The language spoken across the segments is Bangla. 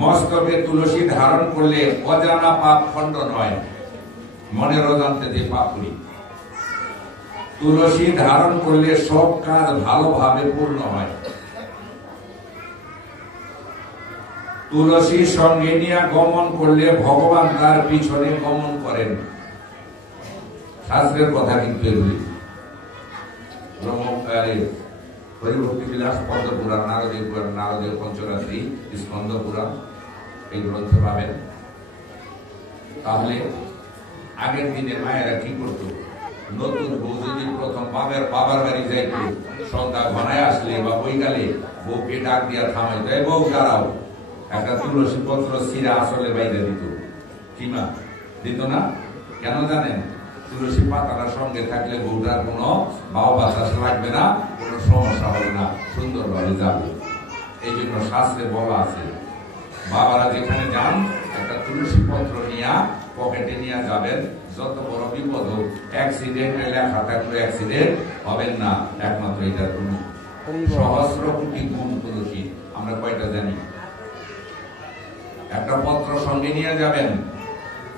মস্তকে তুলসী ধারণ করলে অজানা পাপ খণ্ডন হয়, মনের অজান্তে যে পাপ করি। তুলসী ধারণ করলে সব কাজ ভালোভাবে পূর্ণ হয়। তুলসী সঙ্গে নিয়ে গমন করলে ভগবান তার পিছনে গমন করেন। শাস্ত্রের কথা কিন্তু এগুলি। হরিভক্তি বিলাস, পদ্ম পুরাণ, নারদীয় পুরাণ, নারদীয় পঞ্চরাত্রি, স্কন্দ পুরাণ, এই গ্রন্থে পাবেন। তাহলে আগের দিনে মায়েরা কি করতো? নতুন বউ যদি প্রথম বাবার বাড়ি যাইত, সন্ধ্যা ঘনায় আসলে বা বৈকালে বউকে ডাক দিয়া থামাই দেয়, বউ দাঁড়াও, একটা তুলসী পত্র চিরা আসলে বাইরে দিত। কি মা দিত না? কেন জানেন? তুলসী পাতাটা সঙ্গে থাকলে বউটার কোনো বাবা বাতাস লাগবে না, কোনো সমস্যা হবে না, সুন্দরভাবে যাবে। এই জন্য শাস্ত্রে বলা আছে, বাবারা যেখানে যান একটা তুলসী পত্র নিয়ে পকেটে নিয়ে যাবেন। যত বড় বিপদ হোক, অ্যাক্সিডেন্টে লেখা থাকলে অ্যাক্সিডেন্ট হবেন না, একমাত্র এটা তুমি। সহস্র কোটি গুণ তুলসী, আমরা কয়টা জানি? একটা পত্র সঙ্গে নিয়ে যাবেন,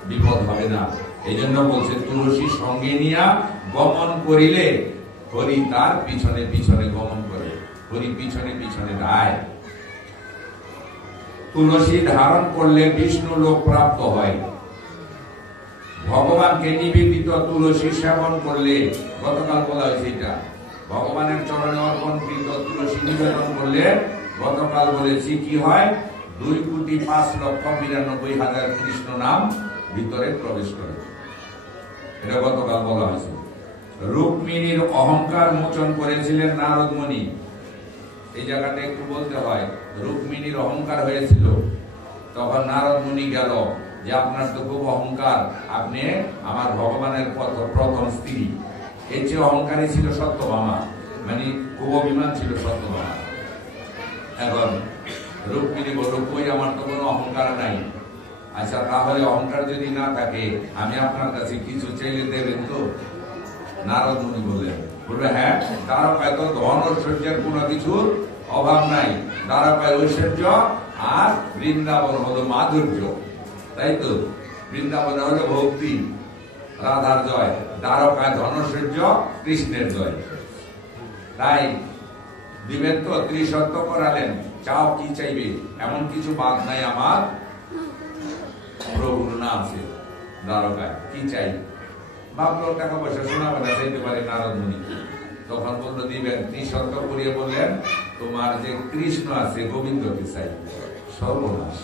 বিপদ হবে না। এই জন্য বলছে তুলসী সঙ্গে নিয়ে গমন করিলে হরি তার পিছনে পিছনে গমন করে, হরি পিছনে পিছনে যায়। তুলসী ধারণ করলে বিষ্ণু লোক প্রাপ্ত হয়। ভগবানকে নিবেদিত তুলসী সেবন করলে, গতকাল বলা হয়েছে এটা, ভগবানের চরণে অর্পণকৃত তুলসী নিবেদন করলে গতকাল বলেছি কি হয়? 2,05,92,000 কৃষ্ণ নাম ভিতরে প্রবেশ করে। এটা গতকাল বলা হয়েছে। রুক্মিণীর অহংকার মোচন করেছিলেন নারদ মুনি। এই জায়গাটা একটু বলতে হয়, রুক্মিণীর অহংকার হয়েছিল, তখন নারদ মুনি গেল যে আপনার তো খুব অহংকার, আপনি আমার ভগবানের প্রথম স্ত্রী। এর চেয়ে অহংকারী ছিল সত্যভামা, মানে খুব অভিমান ছিল সত্যভামা। এখন রুক্মিণী বলল, কই আমার তো কোনো অহংকার নাই। আচ্ছা, তাহলে অহংকার যদি না থাকে আমি আপনার কাছে কিছু চাইলে দেবেন তো? নারদ মুনি বললেন, হ্যাঁ, দ্বারকায় তো ধন ঐশ্বর্যের কোনো কিছুর অভাব নাই, দ্বারকায় ঐশ্বর্য আর বৃন্দাবন হলো মাধুর্য, তাই তো? বৃন্দাবনে হলো ভক্তি, রাধার জয়, দ্বারকায় ধনৈশ্বর্য, কৃষ্ণের জয়। তাই দিবেন তো? ত্রিসত্য করালেন, চাও কি চাইবে, এমন কিছু বাদ নাই আমার প্রভুর নাম আছে দ্বারকায়, কি চাই? ভাবলো টাকা পয়সা শোনাবে না, চাইতে পারে নারদ মুনি। তখন বললো দিবেন, ত্রিসত্য করিয়ে বললেন, তোমার যে কৃষ্ণ আছে গোবিন্দকে চাই। সর্বনাশ,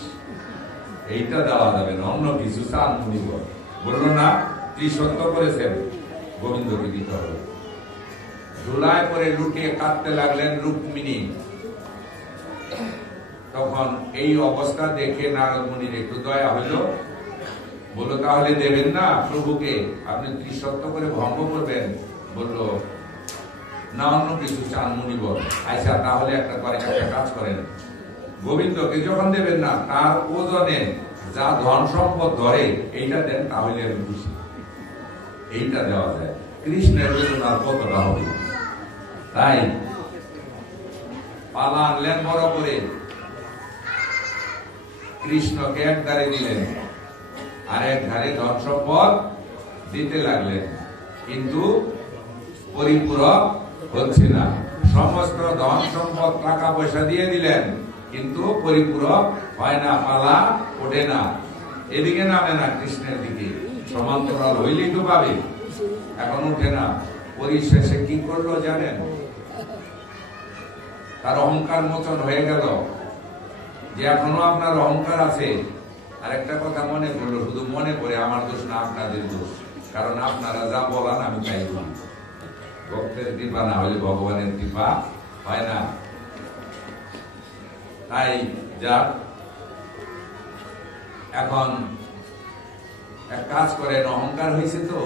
এইটা দেওয়া যাবে না, অন্য কিছু চান মুনি বললো না, ত্রিসত্য করেছেন, গোবিন্দকে দিতে হবে। ধুলায় করে লুটিয়ে কাঁদতে লাগলেন রুক্মিণী। তখন এই অবস্থা দেখে নারদ মুনির একটু দয়া হইল, বললো তাহলে দেবেন না প্রভুকে, আপনি ত্রিসত্য করে ভঙ্গ করবেন? বললো না, অন্য কিছু চান মুনি বল। আচ্ছা, তাহলে একটা কাজ করেন, গোবিন্দকে যখন দেবেন না, তার ওজনে যা ধন সম্পদ ধরে এইটা দেন, তাহলে আমি খুশি। এইটা দেওয়া যায়, কৃষ্ণের ওজন আর কতটা হবে? তাই পালা আনলেন বড় করে, কৃষ্ণকে এক ধারে দিলেন আর এক ধারে ধন সম্পদ দিতে লাগলেন, কিন্তু পরিপূরক হচ্ছে না। সমস্ত ধন সম্পদ টাকা পয়সা দিয়ে দিলেন, কিন্তু পরিপূরক হয় না, পালা ওঠে না, এদিকে নামে না কৃষ্ণের দিকে, সমান্তরাল হইলেই তো পাবে, এখন উঠে না। পরিশেষে কি করলো জানেন? তার অহংকার মোচন হয়ে গেল যে এখনো আপনার অহংকার আছে। আর একটা কথা মনে করলো, শুধু মনে করে, আমার দোষ না, আপনাদের দোষ, কারণ আপনারা যা বলান আমি তাই বলি। ভক্তের কৃপা না হলে ভগবানের কৃপা হয় না। তাই যা এখন এক কাজ করেন, অহংকার হয়েছে তো,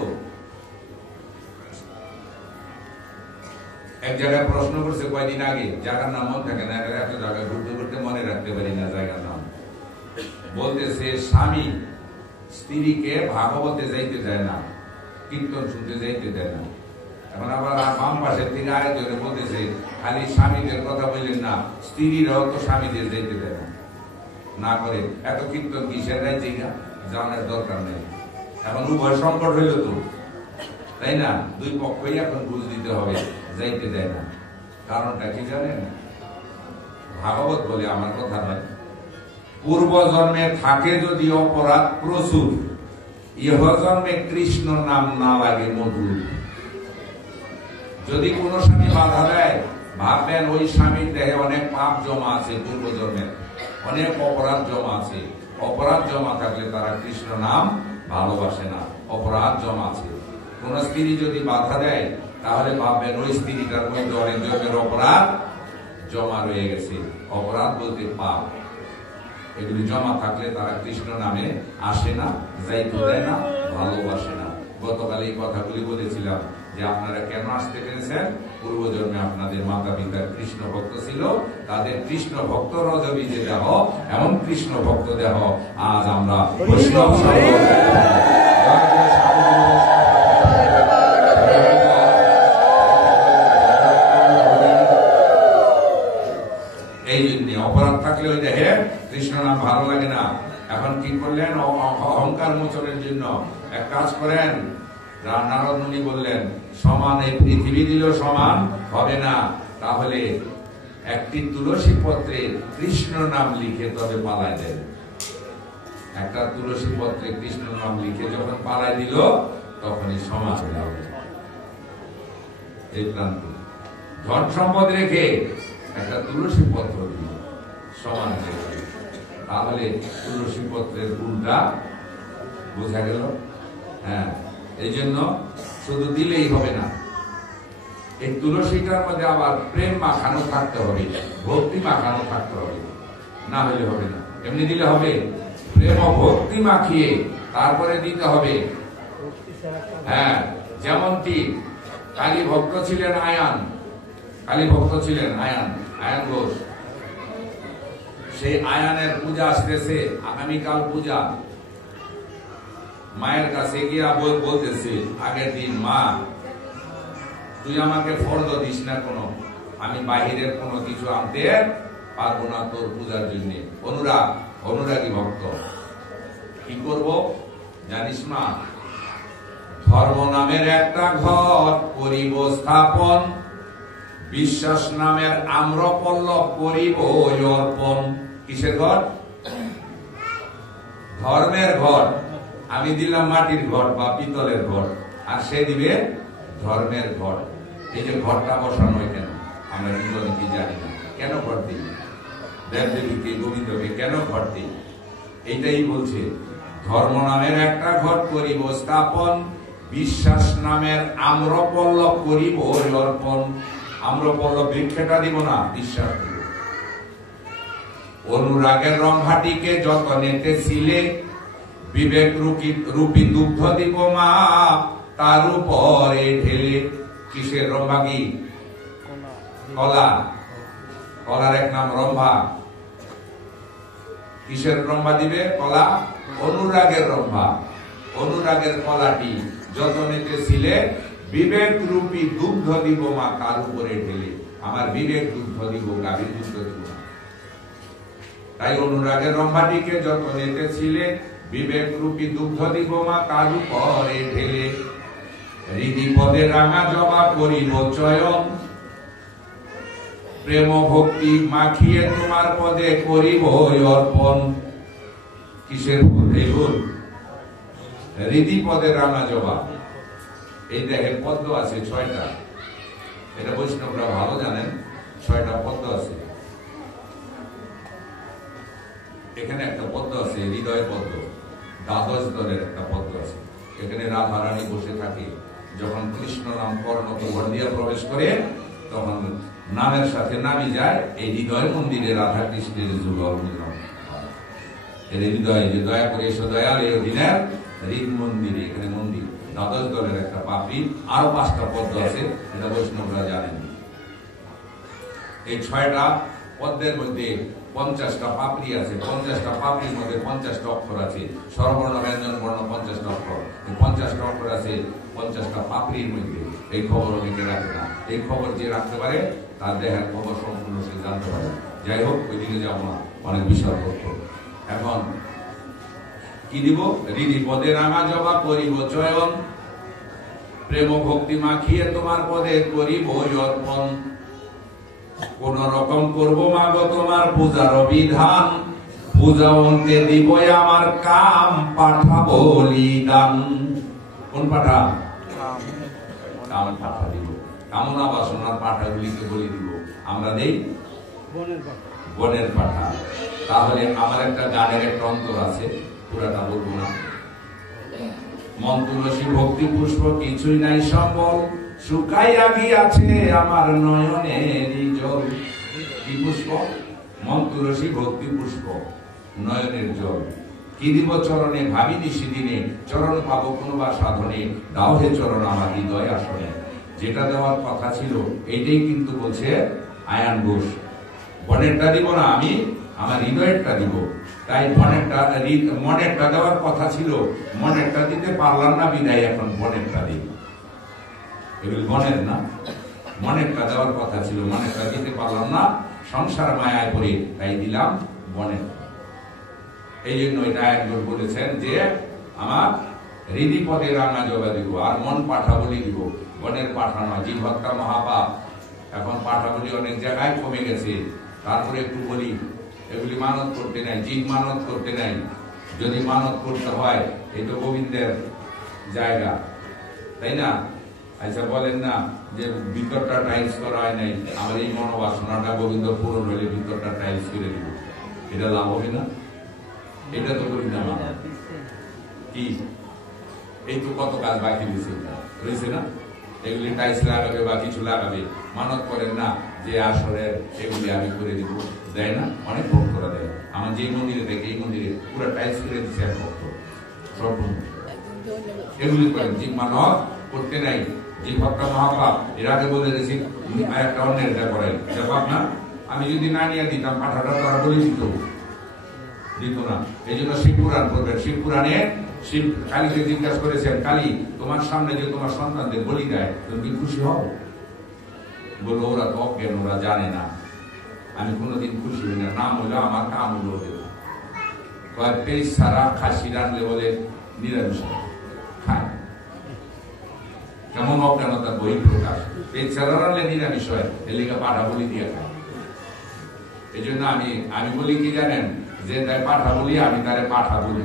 এক জায়গায় প্রশ্ন করছে কয়দিন আগে, জায়গার নাম মনে থাকে না, এত জায়গায় ঘুরতে ঘুরতে মনে রাখতে পারি না জায়গার নাম। বলতেছে স্বামী স্ত্রীকে ভাগবতে যাইতে দেয় না, কীর্তন শুনতে যাইতে দেয় না। এখন আবার বাম পাশের থেকে আরেকজনে বলতেছে খালি স্বামীদের কথা বললেন না, স্ত্রীরাও তো স্বামীদের যাইতে দেয় না। না করে এত কীর্তন কিসের রাইতে জানার দরকার নেই। এখন উভয় সংকট হইল তো, তাই না? দুই পক্ষই এখন বুঝ দিতে হবে, যাইতে দেয় না। কারণটা কি জানেন? ভাগবত বলে, আমার কথা নয়, পূর্ব জন্মে থাকে যদি অপরাধ প্রচুর, ইহ জন্মে কৃষ্ণ নাম না লাগে মধুর। যদি কোন স্বামী বাধা দেয়, ভাববেন ওই স্বামীর দেহে অনেক পাপ জমা আছে, পূর্ব জন্মের অনেক অপরাধ জমা আছে। অপরাধ জমা থাকলে তারা কৃষ্ণ নাম ভালোবাসে না, অপরাধ জমা আছে। কোন স্ত্রী যদি বাধা দেয়, তাহলে ভাববেন ওই স্ত্রীটার মধ্যে অনেক জন্মের অপরাধ জমা রয়ে গেছে। অপরাধ বলতে পাপ, এগুলি জমা থাকলে তারা কৃষ্ণ নামে আসে না, যাইতে দেয় না, ভালোবাসে না। গতকাল এই কথাগুলি বলেছিলাম যে আপনারা কেন আসতে পেরেছেন? পূর্বজন্মে আপনাদের মাতা পিতা কৃষ্ণ ভক্ত ছিল, তাদের কৃষ্ণ ভক্ত রজবীজে দেহ, এমন কৃষ্ণ ভক্ত দেহ আজ আমরা বৈষ্ণব এই জন্য অপরাধ থাকলে ওই দেহে কৃষ্ণ নাম ভালো লাগে না। এখন কি করলেন? অহংকার মোচনের জন্য এক কাজ করেন। নারদ মুনি বললেন, সমান এই পৃথিবী দিল সমান হবে না, তাহলে একটি তুলসী পত্রে কৃষ্ণ নাম লিখে তবে পালায় দেন। একটা তুলসী পত্রে কৃষ্ণ নাম লিখে যখন পালায় দিল, তখনই সমাজ হবে। এই প্রান্ত ধন সম্পদ রেখে একটা তুলসী পত্র দিল সমান, তাহলে তুলসী পত্রের উল্টা বোঝা গেল। হ্যাঁ, এই জন্য শুধু দিলেই হবে না, এই তুলসীটার মধ্যে আবার প্রেম মাখানো থাকতে হবে, ভক্তি মাখানো থাকতে হবে, না হলে হবে না। এমনি দিলে হবে, প্রেম ও ভক্তি মাখিয়ে তারপরে দিতে হবে। হ্যাঁ, যেমনটি কালী ভক্ত ছিলেন আয়ান, কালী ভক্ত ছিলেন আয়ান ঘোষ। সেই আয়ানের পূজা আসতেছে, আগামীকাল পূজা। মায়ের কাছে গিয়া বলতেছে আগের দিন, মা তুই আমাকে ফর্দ দিস না কোনো, আমি বাহিরের কোনো কিছু আনতে পারবো না তোর পূজার জন্য। অনুরাগী ভক্ত কি করব জানিস মা? ধর্ম নামের একটা ঘর করিব স্থাপন, বিশ্বাস নামের আম্রপল্লব করিব অর্পণ। কিসের ঘর? ধর্মের ঘর। আমি দিলাম মাটির ঘর বা পিতলের ঘর, আর সে দিবে ধর্মের ঘর। এই যে ঘরটা বসানো কেন আমরা কিন্তু অনেকে জানি না। কেন ঘর দিই? দেবদেবীকে, গোবিন্দকে কেন ঘর দিই? এইটাই বলছে, ধর্ম নামের একটা ঘর করিব স্থাপন, বিশ্বাস নামের আম্রপল্লব করিব অর্পণ। আম্রপল্লব বৃক্ষটা দিব না, বিশ্বাস দিব। অনুরাগের রম্ভাটিকে যতনেতে ছিলে, বিবেক রূপী দুগ্ধ দিব মা তার উপরে ঢেলে। কিসের রম্ভাগী? কলা। কলার এক নাম রম্ভা। কিসের রম্ভা দিবে? কলা। অনুরাগের রম্ভা, অনুরাগের কলাটি যতনেতে ছিলে, বিবেক রূপী দুগ্ধ দিব মা তার উপরে ঢেলে। আমার বিবেক দুগ্ধ দিব, গাভীর দুগ্ধ দিব। তাই অনুরাগের রম্ভাটিকে যতনেতে ছিলে, বিবেক রূপী দুগ্ধ দিব মা তার উপরে ঢেলে। হৃদি পদে রাঙা জবা করিব চয়ন, প্রেম ভক্তি মাখিয়ে তোমার পদে করিব অর্পণ। কিসের ফুল? এই ফুল হৃদি পদে রাঙা জবা। এই দেখেন পদ্ম আছে 6টা, এটা বৈষ্ণবরা ভালো জানেন। 6টা পদ্ম আছে। এখানে একটা পদ্ম আছে হৃদয় পদ্ম, দ্বাদশ দলের একটা পদ্ম আছে। এখানে রাধা রানী বসে থাকে। যখন কৃষ্ণ নাম কর্ণকে ঘর দিয়ে প্রবেশ করে, তখন নামের সাথে নামি যায় এই হৃদয় মন্দিরে রাধা কৃষ্ণের যুগল মিলন। এর হৃদয় যে দয়া করে এসো দয়াল, এই অধীনের হৃদ মন্দিরে, এখানে মন্দির। দ্বাদশ দলের একটা পাপড়ি, আরো 5টা পদ্ম আছে, এটা বৈষ্ণবরা জানেন। এই 6টা পদ্মের মধ্যে 50টা পাপড়ি আছে। 50টা পাপড়ির মধ্যে 50টা অক্ষর আছে। স্বরবর্ণ, ব্যঞ্জন বর্ণ 50টা অক্ষর। 50টা অক্ষর আছে 50টা পাপড়ির মধ্যে। এই খবর অনেকে রাখে না। এই খবর যে রাখতে পারে, তার দেহের খবর সম্পূর্ণ সে জানতে পারে। যাই হোক, ওইদিকে যাবো না, অনেক বিশাল তথ্য। এখন কি দিব? হৃদি পদে রাঙা জবা করিব চয়ন, প্রেম ভক্তি মাখিয়ে তোমার পদে করিব অর্পণ। কোন রকম করব মাগো তোমার পূজার বিধান, পূজা অন্তে দিব আমার কাম পাঠা বলিদান। কোন পাঠা? কাম পাঠা দিব, কামনা বাসনার পাঠাগুলিকে বলি দিব। আমরা দেই বনের পাঠা। তাহলে আমার একটা গানের একটা অন্তর আছে, পুরাটা বলবো না। মন তুলসী ভক্তি পুষ্প কিছুই নাই সম্বল, শুকাইয়া গিয়াছে আমার নয়নের জল। কি পুষ্প? মন তুলসী ভক্তি পুষ্প, নয়নের জল। কি দিব চরণে ভাবিনি সেদিনে, চরণ পাবো কোনবা সাধনে, দাও হে চরণ আমার হৃদয় আসনে। যেটা দেওয়ার কথা ছিল এইটাই কিন্তু বলছে আয়ান ঘোষ। বনেরটা দিব না, আমি আমার হৃদয়েরটা দিব। তাই মনেরটা দেওয়ার কথা ছিল, মনেরটা দিতে পারলাম না, বিদায় এখন বনেরটা দিব। এগুলি বনের না, মনেরটা দেওয়ার কথা ছিল, মনেরটা দিতে পারলাম না, সংসার মায়ায় পড়ে, তাই দিলাম বনের। এই জন্য এটা একজন বলেছেন যে আমার হৃদি পদে রাঙা জবা দিব, আর মন পাঠা বলি দিব। বনের পাঠা নয়, জীব হত্যা মহাপাপ। এখন পাঠা বলি অনেক জায়গায় কমে গেছে। তারপরে একটু বলি, এগুলি মানত করতে নাই, জীব মানত করতে নাই। যদি মানত করতে হয়, এই তো গোবিন্দের জায়গা, তাই না? আচ্ছা বলেন না যে ভিতরটা টাইলস করা হয় নাই, আমার এই মনোবাসনাটা গোবিন্দ পূরণ হলে ভিতরটা টাইলস করে দিব, এটা লাভ হবে না? এটা তো করি না। কি এই তো কত কাজ বাকি রয়েছে না? এগুলি টাইলস লাগাবে বা কিছু লাগাবে, মানত করেন না যে আসলে এগুলি আমি করে দিব, দেয় না? অনেক ভক্তরা দেয়। আমার যে মন্দিরে দেখে এই মন্দিরে পুরো টাইলস করে দিচ্ছে এক ভক্ত, সব এগুলি করেন। জীব মানত করতে নাই, জীব হত্যা মহাপাপ। এর আগে বলে দিয়েছি একটা অন্যের এটা করেন, এটা পাপ না। আমি যদি না নিয়ে দিতাম, পাঠাটা তারা বলে দিত না। এই জন্য শিবপুরাণ করবেন। শিবপুরাণে শিব কালীকে জিজ্ঞাসা করেছেন, কালী তোমার সামনে যে তোমার সন্তানদের বলি দেয়, তুমি কি খুশি হও? বললো ওরা তো অজ্ঞান, ওরা জানে না, আমি কোনোদিন খুশি হই না। নাম হইলো আমার, কাম হইলো ওদের। পেজ ছাড়া খাসি রানলে বলে নিরামিষ খায়। কেমন অজ্ঞানতার বই প্রকাশ! পেজ ছাড়া রানলে নিরামিষ হয়, এলিকা পাঠা বলি দিয়ে খায়। এই জন্য আমি বলি কি জানেন, যে তাই পাঠা বলি, আমি তারে পাঠা বলি।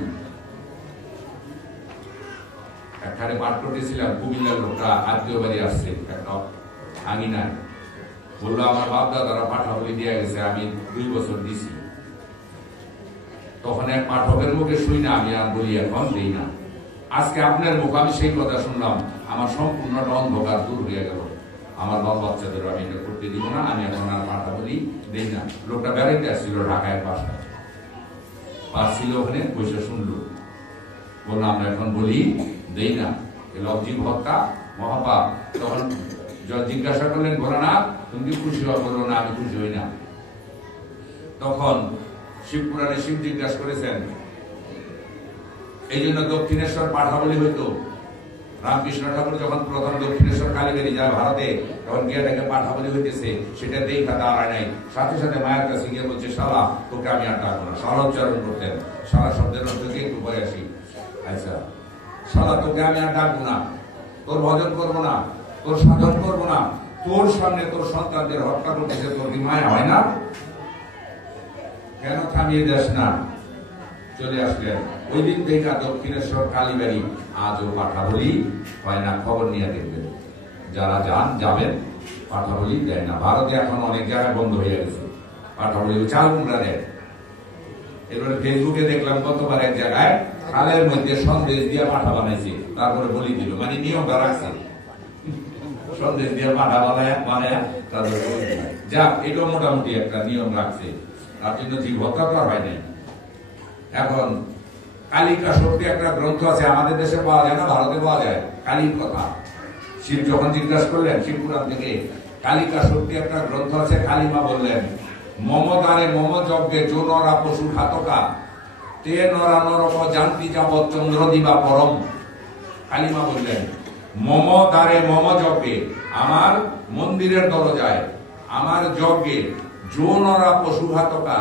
একখানে পাঠ করতেছিলাম, কুমিল্লার লোকটা আত্মীয় বাড়ি আসছে, একটা আঙিনায় বললো আমার বাপ দাদারা পাঠা বলি দিয়ে গেছে, আমি 2 বছর দিছি। তখন এক পাঠকের মুখে শুই না, আমি আর বলি এখন দিই না। আজকে আপনার মুখ আমি সেই কথা শুনলাম, আমার সম্পূর্ণটা অন্ধকার দূর হয়ে গেল। আমার বাবা বাচ্চাদের আমি এটা করতে দিব না, আমি এখন আর পাঠা বলি দিই না। লোকটা বেড়াইতে আসছিল ঢাকায়, বাসায় পারছিল, ওখানে বসে শুনলো, বললো আমরা এখন বলি দেই না, জীব হত্যা মহাপাপ। তখন জিজ্ঞাসা করলেন, ভোলানাথ তুমি কি খুশি হও? বললো না, আমি খুশি হই না। তখন শিবপুরাণে শিব জিজ্ঞাসা করেছেন, এই জন্য দক্ষিণেশ্বর পাঠা বলি হইতো। রামকৃষ্ণ ঠাকুর যখন প্রথম দক্ষিণেশ্বর কালীবাড়ি যায় ভারতে, তখন গিয়ে দেখে পাঠা বলি হইতেছে, সেটা দেখা দাঁড়ায় নাই। সাথে সাথে মায়ের কাছে গিয়ে বলছে, শালা তোকে আমি আর ডাকবো না। শালা উচ্চারণ করতেন, শালা শব্দের অর্থকে একটু পরে আসি। আচ্ছা, শালা তোকে আমি আর ডাকবো না, তোর ভজন করবো না, তোর সাধন করবো না, তোর সামনে তোর সন্তানদের হত্যা করতেছে, তোর কি মায়া হয় না? কেন থামিয়ে দেস না? চলে আসলেন। ওই দিন থেকে দক্ষিণেশ্বর কালীবাড়ি আজও পাঠা বলি হয় না। খবর নিয়ে দেখবেন, যারা যাবেন পাঠা বলি দেয় না। ভারতে এখন অনেক জায়গায় বন্ধ হয়ে গেছে পাঠা বলি, চাল কুমড়া দেয়। এবারে ফেসবুকে দেখলাম কতবার এক জায়গায় খালের মধ্যে সন্দেশ দিয়ে পাঠা বানাইছে, তারপরে বলি দিল, মানে নিয়মটা রাখছে, সন্দেশ দিয়ে পাঠা বানায় তারপরে বলি দিল। যাক, এটাও মোটামুটি একটা নিয়ম রাখছে, তার জন্য জীব হত্যা তো হয় নাই। এখন কালিকা শক্তি একটা গ্রন্থ আছে, আমাদের দেশে পাওয়া যায় না, ভারতে পাওয়া যায়। কালীর কথা শিব যখন জিজ্ঞাসা করলেন শিবপুরাণ থেকে, কালিকা শক্তি একটা গ্রন্থ আছে। কালিমা বললেন, মমদারে মম যজ্ঞে যো নরা পশু ঘাতকা তে নরা নরক জানতি যাবৎ চন্দ্র দিবা পরম। কালিমা বললেন, মমদারে মম যজ্ঞে, আমার মন্দিরের দরজায়, আমার যজ্ঞে, যো নরা পশু ঘাতকা,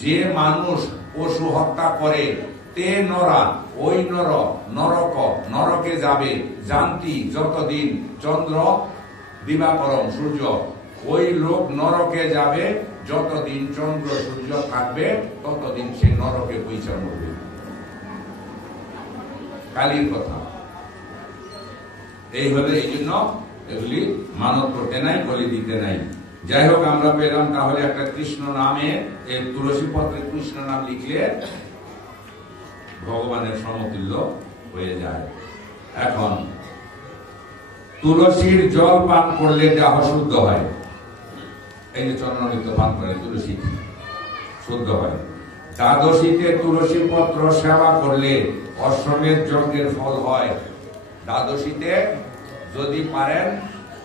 যে মানুষ পশু হত্যা করে তে নরা ওই নরকে যাবে জানতি যতদিন চন্দ্র দিবাকরম সূর্য, ওই লোক নরকে যাবে যতদিন চন্দ্র সূর্য থাকবে ততদিন সে নরকে পৌঁছা মরবে। কালীর কথা এই হলে এই জন্য এগুলি মানত করতে নাই, বলি দিতে নাই। যাই হোক, আমরা পেলাম তাহলে একটা কৃষ্ণ নামে তুলসী পত্রে কৃষ্ণ নাম লিখলে ভগবানের সমতুল্য হয়ে যায়। এখন তুলসীর জল পান করলে দেহ শুদ্ধ হয়। এই যে চরণামৃত পান করে তুলসী শুদ্ধ হয়। দ্বাদশীতে তুলসী পত্র সেবা করলে অশ্বমেধ যজ্ঞের ফল হয়। দ্বাদশীতে যদি পারেন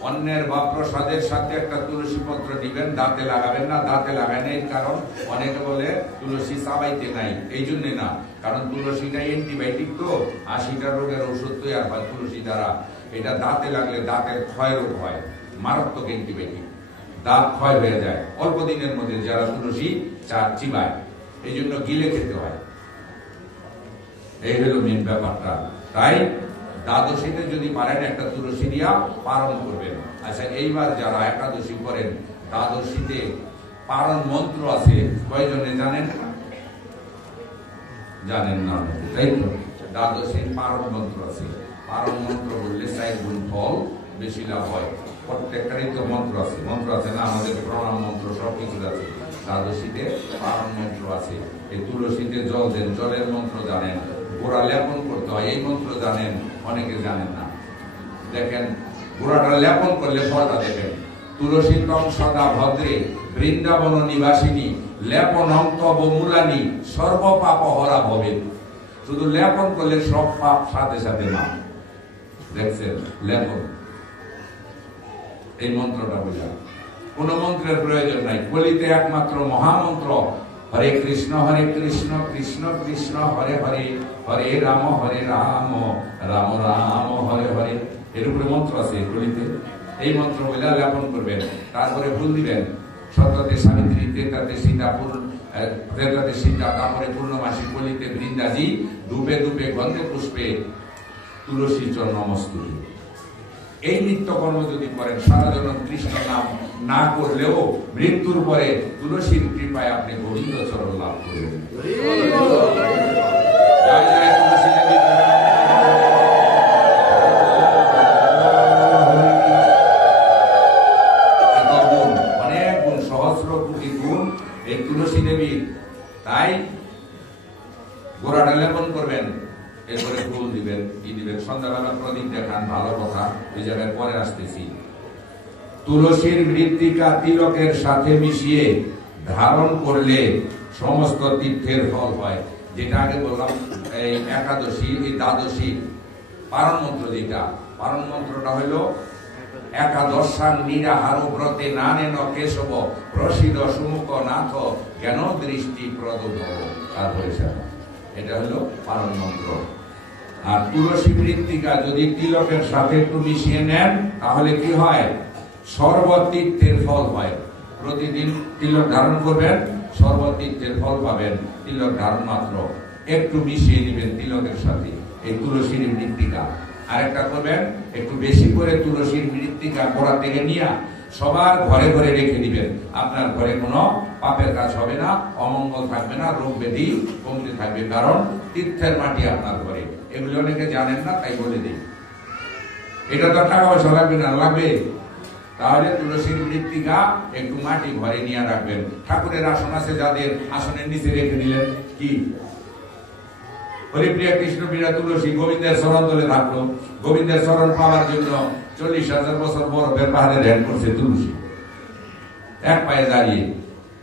অন্যের বা প্রসাদের সাথে একটা তুলসী পত্র দিবেন, দাঁতে লাগাবেন না। দাঁতে লাগায় নাই কারণ অনেকে বলে তুলসী চাবাইতে নাই, এই জন্য না, কারণ তুলসীটা অ্যান্টিবায়োটিক, তো 80টা রোগের ওষুধ তৈরি হয় তুলসী দ্বারা। এটা দাঁতে লাগলে দাঁতের ক্ষয় রোগ হয়, মারাত্মক অ্যান্টিবায়োটিক, দাঁত ক্ষয় হয়ে যায় অল্প দিনের মধ্যে যারা তুলসী চিবায়, এই জন্য গিলে খেতে হয়। এই হলো মেন ব্যাপারটা। তাই দ্বাদশীতে যদি পারেন একটা তুলসী দিয়া পালন করবেন। আচ্ছা, এইবার যারা একাদশী করেন, দ্বাদশীতে পালন মন্ত্র আছে, কয়জনে জানেন? জানেন না, তাই তো? দ্বাদশীর পালন মন্ত্র আছে। পালন মন্ত্র বললে 4 গুণ ফল বেশি লাভ হয়। প্রত্যেকটারই তো মন্ত্র আছে, মন্ত্র আছে না? আমাদের প্রণাম মন্ত্র সবকিছু আছে। দ্বাদশীতে পালন মন্ত্র আছে। এই তুলসীতে জল দেন, জলের মন্ত্র জানেন। গোড়া লেপন করতে হয়, এই মন্ত্র জানেন, অনেকে জানেন না। দেখেন, গোড়াটা লেপন করলে ফলটা দেখেন। তুলসী তং সদা ভদ্রে বৃন্দাবন নিবাসিনী লেপনং তব মূলানি সর্ব পাপ হরা ভবে। শুধু লেপন করলে সব পাপ সাথে সাথে না। দেখছেন, লেপন, এই মন্ত্রটা বোঝা। কোন মন্ত্রের প্রয়োজন নাই। কলিতে একমাত্র মহামন্ত্র হরে কৃষ্ণ কৃষ্ণ কৃষ্ণ হরে হরে, হরে রাম রাম রাম হরে হরে। এর উপরে মন্ত্র আছে কলিতে। এই মন্ত্র বলে লেপন করবেন। তারপরে ফুল দিবেন। সত্যতে সাবিত্রী, ত্রেতাতে সীতা, তারপরে পূর্ণমাসী কলিতে বৃন্দাজি, ধূপে ধূপে গন্ধে পুষ্পে তুলসী চরণমস্তু। এই নিত্যকর্ম যদি করেন, সারা জনম কৃষ্ণ নাম না করলেও মৃত্যুর পরে তুলসীর কৃপায় আপনি গোবিন্দ চরণ লাভ করবেন। অনেক গুণ, সহস্র কোটি গুণ এই তুলসী দেবীর। তাই গোড়াটা লেপন করবেন, এরপরে ফুল দিবেন, কি দিবেন, সন্ধ্যাবেলা প্রদীপ দেখান, ভালো কথা, ওই জায়গায় পরে আসতেছি। তুলসীর মৃত্তিকা তিলকের সাথে মিশিয়ে ধারণ করলে সমস্ত তীর্থের ফল হয়। যেটা আগে বললাম, এই একাদশী, এই দ্বাদশী পারণ মন্ত্র, যেটা পারণ মন্ত্রটা হইল একাদশাং নিরাহার ব্রতে নানেন কেশব প্রসিদ সুমুখ নাথ জ্ঞান দৃষ্টি প্রদব। তারপরে এটা হলো পারণ মন্ত্র। আর তুলসী মৃত্তিকা যদি তিলকের সাথে একটু মিশিয়ে নেন, তাহলে কি হয়? সর্বতীর্থের ফল হয়। প্রতিদিন তিলক ধারণ করবেন, সর্বতীর্থের ফল পাবেন। তিলক ধারণ মাত্র একটু মিশিয়ে দিবেন তিলকের সাথে এই তুলসীর মৃত্তিকা। আরেকটা করবেন, একটু বেশি করে তুলসীর মৃত্তিকা গোড়া থেকে নিয়ে সবার ঘরে ঘরে রেখে দিবেন। আপনার ঘরে কোনো পাপের কাজ হবে না, অমঙ্গল থাকবে না, রোগ ব্যাধি কমতে থাকবে, কারণ তীর্থের মাটি আপনার ঘরে। এগুলো অনেকে জানেন না, তাই বলে দিই। এটা তো টাকা পয়সা লাগবে না, লাগবে। তাহলে তুলসীর মৃত্তিকা একটু মাটি ঘরে নিয়ে রাখবেন। ঠাকুরের আসন আছে যাদের, আসনের নিচে রেখে দিলেন। কি হরিপ্রিয়া কৃষ্ণপ্রিয়া তুলসী গোবিন্দের চরণ তলে থাকলো। গোবিন্দের চরণ পাওয়ার জন্য 40,000 বছর বরফের পাহাড়ে ধ্যান করছে তুলসী, এক পায়ে দাঁড়িয়ে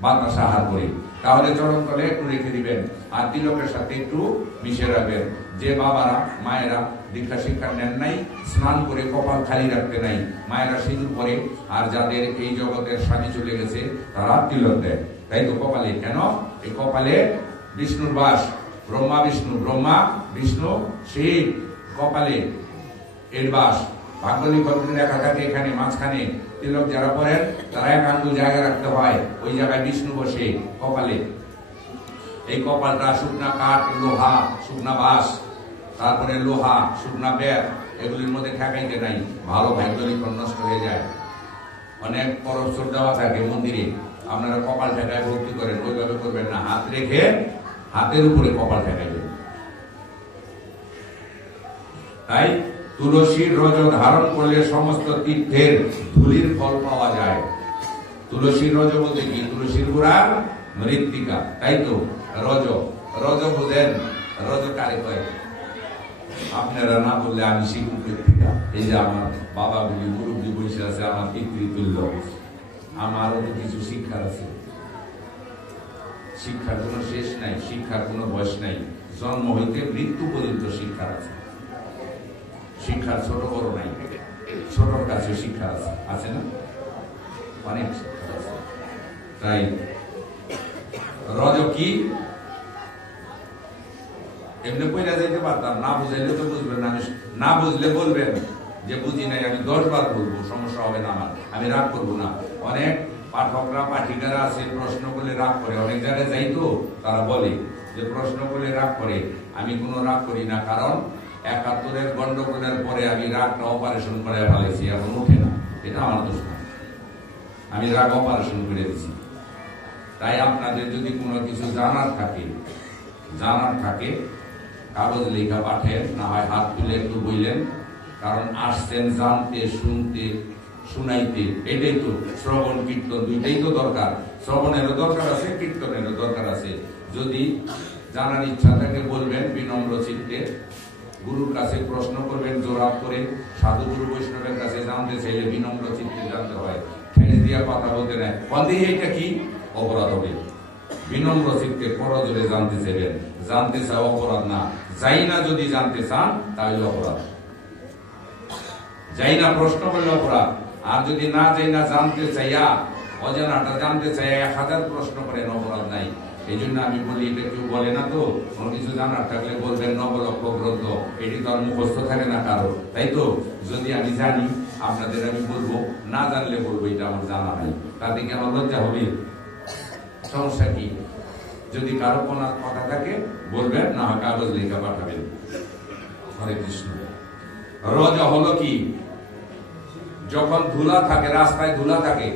বাতাস আহার করে। তাহলে চরণ তলে একটু রেখে দিবেন, আর তিলকের সাথে একটু মিশে রাখবেন। যে বাবারা মায়েরা দীক্ষা শিক্ষা নেন নাই, স্নান করে কপাল খালি রাখতে নাই, মায়েরা সিঁদুর পরে, আর যাদের এই জগতের স্বামী চলে গেছে তারা তিলক দেয়। তাই তো কপালে, কেন? এই কপালে বিষ্ণুর বাস, ব্রহ্মা বিষ্ণু, ব্রহ্মা বিষ্ণু শিব, কপালে এর বাস। ভাগ্যলি কতদিন লেখা থাকে এখানে মাঝখানে। তিলক যারা পড়েন তারা এক আঙ্গুল জায়গায় রাখতে হয়, ওই জায়গায় বিষ্ণু বসে কপালে। এই কপালটা শুকনা কাঠ, লোহা, শুকনা বাঁশ, তারপরে লোহা, শুকনা বেত, এগুলির মধ্যে ঠেকাইতে নাই, ভালো ভাগ্য লিখন নষ্ট হয়ে যায়। অনেক পরবছর দেওয়া থাকে মন্দিরে, আপনারা কপাল ঠেকায় ভক্তি করেন, ওইভাবে করবেন না, হাত রেখে হাতের উপরে কপাল ঠেকাইবেন। তাই তুলসীর রজ ধারণ করলে সমস্ত তীর্থের ধুলির ফল পাওয়া যায়। তুলসীর রজ বলতে কি? তুলসীর গুড়ার মৃত্তিকা, তাই তো। রজ, রজ বোঝেন? রজ কারে কয়? আপনারা না বললে আমি শিখুন মৃত্তিকা। এই যে আমার বাবাগুলি মুরব্বী বসে আছে, আমার পিতৃতুল্য, আমারও তো কিছু শিক্ষার আছে। শিক্ষার কোনো শেষ নাই, শিক্ষার কোনো বয়স নাই, জন্ম হইতে মৃত্যু পর্যন্ত শিক্ষার আছে। শিক্ষার ছোট বড় নাই, ছোটর কাছে শিক্ষা আছে, আছে না? অনেক শিক্ষা আছে। তাই রজ কি এমনি পয়লা যাইতে পারতাম, না বুঝাইলে তো বুঝবেন না। না বুঝলে বলবেন যে বুঝি নাই, আমি 10 বার বলবো, সমস্যা হবে না আমার, আমি রাগ করবো না। অনেক পাঠকরা পাঠিকারা আছে, প্রশ্ন করলে রাগ করে। অনেক জায়গায় যাই তো, তারা বলে যে প্রশ্ন করলে রাগ করে। আমি কোনো রাগ করি না, কারণ 71-এর গন্ডগোলের পরে আমি রাগটা অপারেশন করে ফেলেছি, এখন উঠে না। এটা আমার দোষ না, আমি রাগ অপারেশন করে দিচ্ছি। তাই আপনাদের যদি কোনো কিছু জানার থাকে কাগজ লেখা পাঠেন, না হয় হাত তুলে একটু বললেন, কারণ আসছেন জানতে, শুনতে, শুনাইতে। এটাই তো শ্রবণ কীর্তন, দুইটাই তো দরকার। শ্রবণেরও দরকার আছে, কীর্তনেরও দরকার আছে। যদি জানার ইচ্ছা থাকে বলবেন বিনম্র চিত্তে, গুরুর কাছে প্রশ্ন করবেন জোরাত করে। সাধু গুরু বৈষ্ণবের কাছে জানতে চাইলে বিনম্র চিত্তে জানতে হয়, ঠেলে দিয়া কথা বলতে নেয়। বন্ধে এটা কি? অপরাধ হবে। বিনম্র চিত্তে পরজোরে জানতে চাইবেন, জানতে চাও অপরাধ না। যাই না যদি জানতে চান তাহলে অপরাধ, যাই না প্রশ্ন করলে অপরাধ। আর যদি না যাই না জানতে চাইয়া, অজানাটা জানতে চাইয়া 1000 প্রশ্ন করেন, অপরাধ নাই। এই জন্য আমি বলি, এটা কেউ বলে না তো, কোনো কিছু জানার থাকলে বলবেন নবলক্ষ গ্রন্থ, এটি তো আর মুখস্থ থাকে না কারো, তাই তো। যদি আমি জানি আপনাদের আমি বলবো, না জানলে বলবো এটা আমার জানা নাই, তাতে কি আমার লজ্জা হবে? সমস্যা কি? যদি কারো কোনো কথা থাকে বলবেন, না হয় কাগজ লেখা পাঠাবেন। হরে কৃষ্ণ। রজ হলো কি? যখন ধুলা থাকে, রাস্তায় ধুলা থাকে,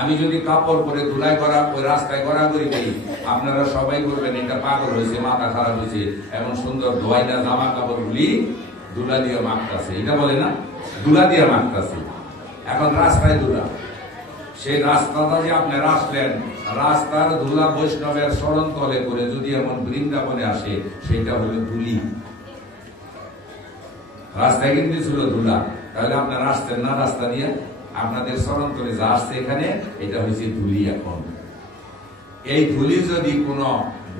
আমি যদি কাপড় পরে ধুলাই করা ওই রাস্তায় গড়াগড়ি করি, আপনারা সবাই বলবেন এটা পাগল হয়েছে, মাথা খারাপ হয়েছে, এমন সুন্দর ধোয়াইটা জামা কাপড় গুলি ধুলা দিয়ে মাখতেছে। এটা বলে না, ধুলা দিয়ে মাখতেছে। এখন রাস্তায় ধুলা, সেই রাস্তাটা যে আপনারা আসলেন, রাস্তার ধুলা বৈষ্ণবের শরণ তলে করে যদি এমন বৃন্দাবনে আসে, সেটা হলো ধুলি। রাস্তায় কিন্তু ছিল ধুলা, তাহলে আপনারা আসছেন না রাস্তা দিয়ে, আপনাদের শরণ তলে যা আসছে এখানে, এটা হয়েছে ধুলি। এখন এই ধুলি যদি কোন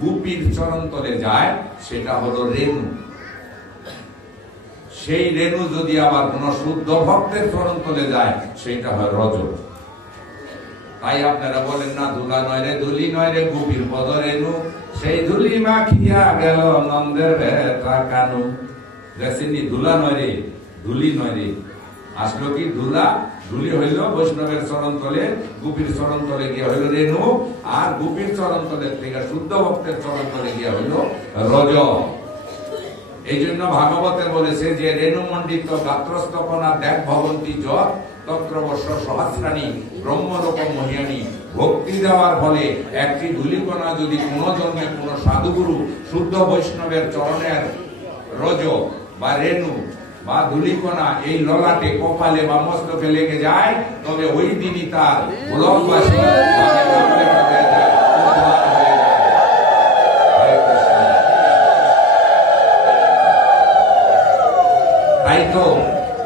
গোপীর চরণ তলে যায়, সেটা হলো রেণু। সেই রেণু যদি আবার কোন শুদ্ধ ভক্তের চরণ তলে যায়, সেটা হয় রজ। তাই আপনারা বলেন না, ধুলা নয় রে, ধুলি নয় রে, গোপীর পদ রেণু, সেই ধুলি মাখিয়া গেল নন্দের বেটা কানু। দেখছেন, ধুলা নয় রে, ধুলি নয় রে, আসলো কি ধুলা? ধুলি হইল বৈষ্ণবের চরণ তলে, গোপীর চরণ তলে গিয়া হইল রেণু, আর গোপীর চরণ তলে থেকে শুদ্ধ ভক্তের চরণ তলে গিয়া হইল রজ। এই জন্য ভাগবতে বলেছে যে রেণু মণ্ডিত গাত্রস্তপনা দেখ ভবন্তী যত তত্রবর্ষ সহস্রাণী ব্রহ্মরূপম মহিয়ানী। ভক্তি দেওয়ার ফলে একটি ধূলিকণা যদি কোন জন্মে কোন সাধুগুরু শুদ্ধ বৈষ্ণবের চরণের রজ বা রেণু বা ধূলিকণা এই ললাটে, কপালে বা মস্তকে লেগে যায়, তবে ওই দিনই তার গোলকবাসী তাই তো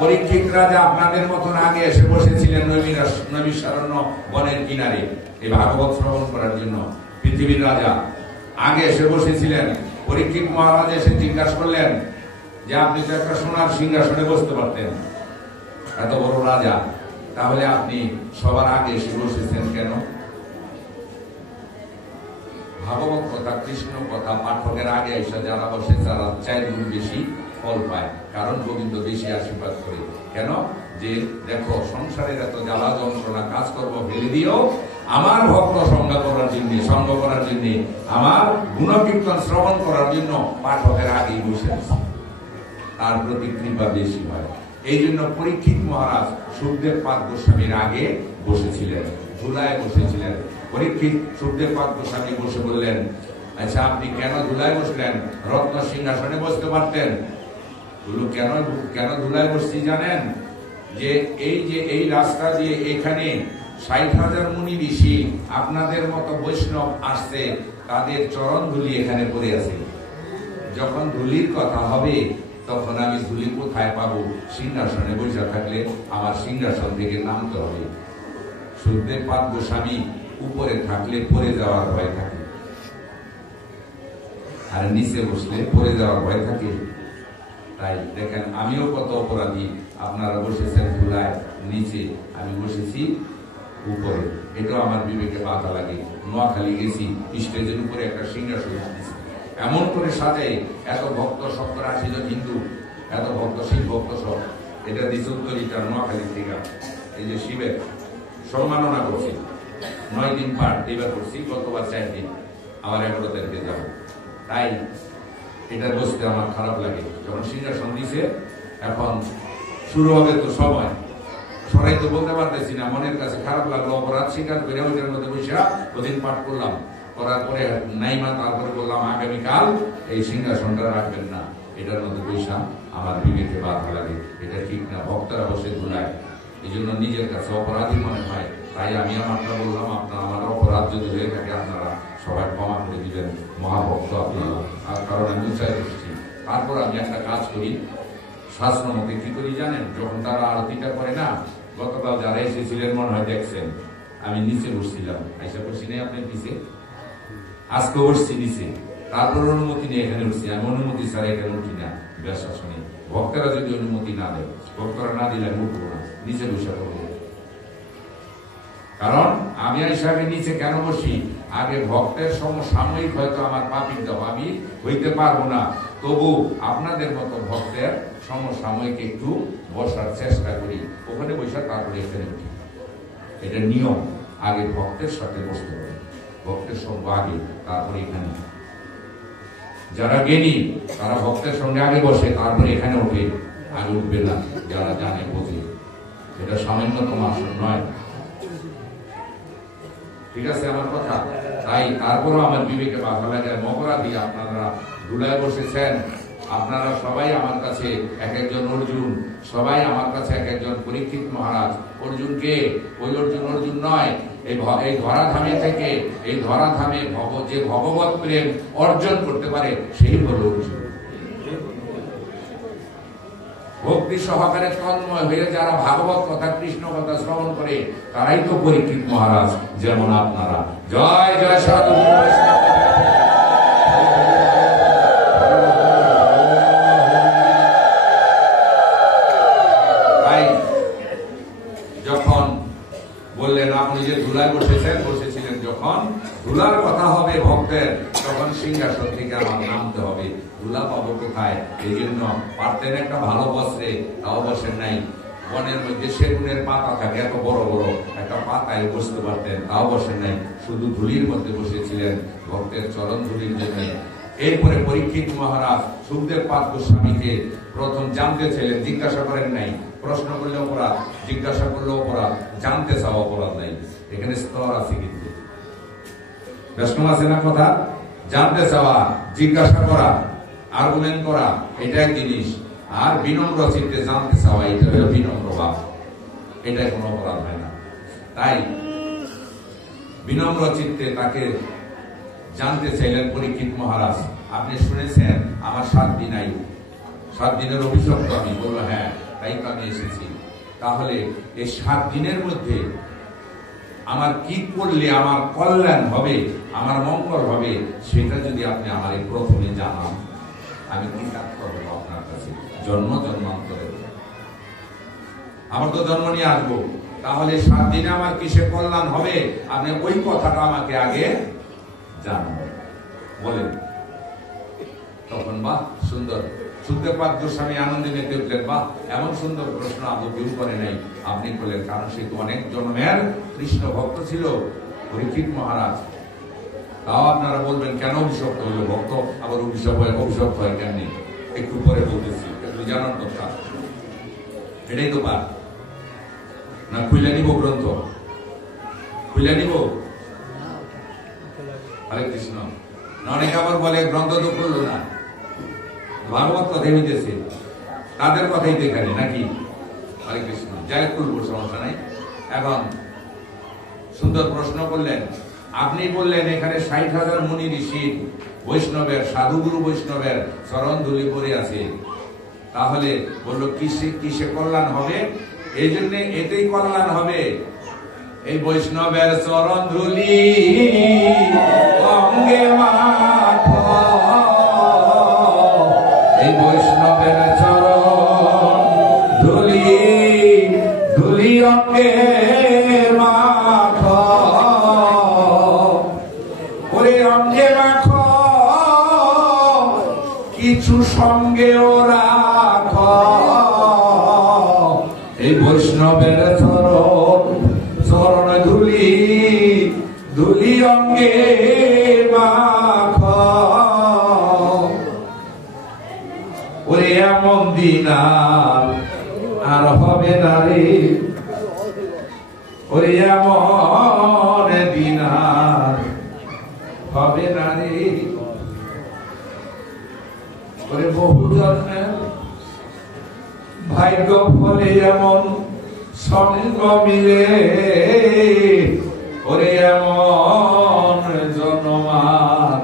পরীক্ষিত রাজা আপনাদের মতন আগে এসে বসেছিলেন নৈমিষারণ্য বনের কিনারে এই ভাগবত শ্রবণ করার জন্য। পৃথিবীর রাজা আগে এসে বসেছিলেন। পরীক্ষিত মহারাজ এসে জিজ্ঞাসা করলেন যে আপনি তো একটা সোনার সিংহাসনে বসতে পারতেন, এত বড় রাজা, তাহলে আপনি সবার আগে এসে বসেছেন কেন? ভাগবত কথা, কৃষ্ণ কথা পাঠকের আগে এসে যারা বসে তারা 4 গুণ বেশি ফল পায়, কারণ গোবিন্দ বেশি আশীর্বাদ করে। কেন? যে দেখো সংসারের এত জ্বালা যন্ত্রণা, কাজকর্ম ফেলে দিও, আমার ভক্ত সঙ্গ করার জন্য আমার গুণকীর্তন শ্রবণ করার জন্য পাঠকের আগেই বসে আছে। তার প্রতি কৃপা বেশি হয়। এই জন্য পরীক্ষিত মহারাজ সুখদেব পাদ গোস্বামীর আগে বসেছিলেন, ধুলায় বসেছিলেন। পরীক্ষিত সুখদেব পাদ গোস্বামী বসে বললেন, আচ্ছা আপনি কেন ধুলায় বসলেন? রত্ন সিংহাসনে বসতে পারতেন। কেন ধুলায় বসছি জানেন? যে এই রাস্তা দিয়ে এখানে 60,000 মুনি ঋষি আপনাদের মতো বৈষ্ণব আসছে, তাদের চরণ ধুলি এখানে পড়ে আছে। যখন ধুলির কথা হবে তখন আমি ধুলি কোথায় পাবো? সিংহাসনে বসে থাকলে আমার সিংহাসন থেকে নামতে হবে। সুখদেব পাদ গোস্বামী উপরে থাকলে পড়ে যাওয়ার ভয় থাকে, আর নিচে বসলে পড়ে যাওয়ার ভয় থাকে। তাই দেখেন আমিও কত অপরাধী। আপনারা বসেছেন ধুলায় নিচে, আমি বসেছি উপরে। এটাও আমার বিবেকে বাধা লাগে। নোয়াখালী গেছি, স্টেজের উপরে একটা সিংহাসন দিয়েছি, এমন করে সাজে এত ভক্ত 70-80 জন হিন্দু, এত ভক্ত শিব ভক্ত সব। এটা দিচ্ছে উত্তরিটা নোয়াখালী থেকে। এই যে শিবের সম্মাননা করছি, 9 দিন পাঠ এবার করছি, গতবার 4 দিন, আবার 11 তারিখে যাব। তাই এটা বসতে আমার খারাপ লাগে। যখন সিংহাসন দিছে, এখন শুরু হবে তো সময় সরাই তো বলতে পারতেছি না। মনের কাছে খারাপ লাগলো, অপরাধ স্বীকার করে ওইটার মধ্যে বসে ওদিন পাঠ করলাম, করার পরে নাইমা তারপরে বললাম আগামীকাল এই সিংহাসনটা রাখবেন না। এটার মধ্যে বৈশা আমার বিবেকে বাধা লাগে, এটা ঠিক না। ভক্তরা বসে ধুলায়, এই জন্য নিজের কাছে অপরাধী মনে হয়। তাই আমি আমারটা বললাম, আপনার আমার অপরাধ যদি হয়ে থাকে আপনারা সবাই ক্ষমা করে দিবেন, মহাভক্ত আপনারা। আর কারণ আমি উৎসাহ করছি। তারপর আমি একটা কাজ করি, শাস্ত্র মতে কি করি জানেন? যখন তারা আরতিটা করে না, গতকাল যারা এসেছিলেন মনে হয় দেখছেন, আমি নিচে বসছিলাম, আইসা বসছি নেই আপনার পিছে, আজকে বসছি নিচে। তারপর অনুমতি নিয়ে এখানে উঠছি। আমি অনুমতি ছাড়া এখানে উঠি না ব্যবসা শুনি। ভক্তরা যদি অনুমতি না দেয়, ভক্তরা না দিলে আমি উঠবো না, নিচে বসে করবো। কারণ আমি হিসাবে নিচে কেন বসি? আগে ভক্তের সমসাময়িক হয়তো আমার পাপিক দাও, আমি হইতে পারবো না, তবু আপনাদের মতো ভক্তের সমসাময়িক একটু বসার চেষ্টা করি। ওখানে বসে তারপরে এখানে উঠি। এটা নিয়ম, আগে ভক্তের সাথে বসতে হবে, ভক্তের সঙ্গে আগে, তারপরে এখানে। যারা জ্ঞানী তারা ভক্তের সঙ্গে আগে বসে, তারপরে এখানে ওঠে, আগে উঠবে না। যারা জানে বোঝে, এটা সামান্যতম আসন নয়। ঠিক আছে আমার কথা? তাই তারপরও আমার বিবেকে বাধা লাগে। অপরাধী আপনারা ধুলায় বসেছেন, আপনারা সবাই আমার কাছে এক একজন অর্জুন, সবাই আমার কাছে এক একজন পরীক্ষিত মহারাজ। অর্জুনকে ওই অর্জুন নয়। এই ধরাধামে থেকে, এই ধরাধামে যে ভগবত প্রেম অর্জন করতে পারে সেই হল অর্জুন। ভক্তি সহকারে তন্ময় হয়ে যারা ভাগবত কথা, কৃষ্ণ কথা শ্রবণ করে, তারাই তো পরীক্ষিত মহারাজ, যেমন আপনারা। জয় জয় সাধু। তাই যখন বললেন আপনি যে ধুলায় বসেছিলেন, যখন ধুলার কথা হবে ভক্তের, তখন সিংহাসন থেকে আমার নামতে হবে। ধুলা পাবো কোথায়? এই জন্য পারতেন একটা ভালো বস্ত্রে, তাও বসেন নাই। বনের মধ্যে সেগুনের পাতা থাকে, এত বড় বড় একটা পাতায় বসতে পারতেন, তাও বসেন নাই। শুধু ধুলির মধ্যে বসেছিলেন ভক্তের চরণ ধুলির জন্য। এরপরে পরীক্ষিত মহারাজ সুখদেব পাদ গোস্বামীকে প্রথম জানতে ছিলেন, জিজ্ঞাসা করেন নাই। প্রশ্ন করলে অপরাধ, জিজ্ঞাসা করলে অপরাধ, জানতে চাওয়া অপরাধ নাই। এখানে স্তর আছে, কিন্তু বৈষ্ণব আছে না কথা? জানতে চাওয়া, জিজ্ঞাসা করা, আর্গুমেন্ট করা, এটা এক জিনিস। আর বিনম্র চিত্তে জানতে চাওয়া, এটা হলো বিনম্র ভাব, এটা কোনো অপরাধ হয় না। তাই বিনম্র চিত্তে তাকে জানতে চাইলেন পরীক্ষিত মহারাজ। আপনি শুনেছেন আমার 7 দিন আয়ু, 7 দিনের অভিশপ্ত আমি। বললো হ্যাঁ, তাই তো আমি এসেছি। তাহলে এই 7 দিনের মধ্যে আমার কি করলে আমার কল্যাণ হবে, আমার মঙ্গল হবে, সেটা যদি আপনি আমার প্রথমে জানান, আমি কৃতার্থ হব আপনার কাছে। জন্মান্তরে আমার তো জন্ম নিয়ে আসবো, তাহলে 7 দিনে আমার কিসে কল্যাণ হবে, আপনি ওই কথাটা আমাকে আগে জানাবেন, বলেন। তখন বাহ, সুন্দর। সুখদেব পাদ গোস্বামী আনন্দে মেতে উঠলেন, বাহ, এমন সুন্দর প্রশ্ন আদৌ কেউ করে নাই, আপনি করলেন। কারণ সে তো অনেক জন্মের কৃষ্ণ ভক্ত ছিল, পরীক্ষিত মহারাজ। তাও আপনারা বলবেন কেন অভিশপ্ত হইল, ভক্ত আবার অভিশপ্ত হয় কেন? একটু পরে বলতেছি, একটু জানার কথা। এটাই তো পার না, খুলে নিব গ্রন্থ, খুলে নিব। হরে কৃষ্ণ। অনেকে আবার বলে গ্রন্থ তো খুললো না, ভাগবত কথাই হইতেছে, তাদের কথাই দেখানি নাকি? হরে কৃষ্ণ। যাই খুলবো, সমস্যা নাই। এখন সুন্দর প্রশ্ন করলেন আপনি, বললেন এখানে 60,000 মুনি ঋষি বৈষ্ণবের, সাধুগুরু বৈষ্ণবের চরণ ধুলি পড়ে আছে, তাহলে বললো কিসে কিসে কল্যাণ হবে? এই জন্য এতেই কল্যাণ হবে, এই বৈষ্ণবের চরণ ধুলি অঙ্গে মাখো, এই বৈষ্ণবের চরণ ধুলি ধুলি অঙ্গে মাখো, ওরে অঙ্গে মাখো, কিছু সঙ্গেও রাখো, এই বৈষ্ণবের চরণ ধুলি ধুলি অঙ্গে মাখো, ওরে এমন দিন আর হবে না রে, ওরে এমন দিন আর হবে না রে, ওরে বহু জন্মের ভাগ্য ফলে এমন সঙ্গ মিলে, ওরে এমন জন্মার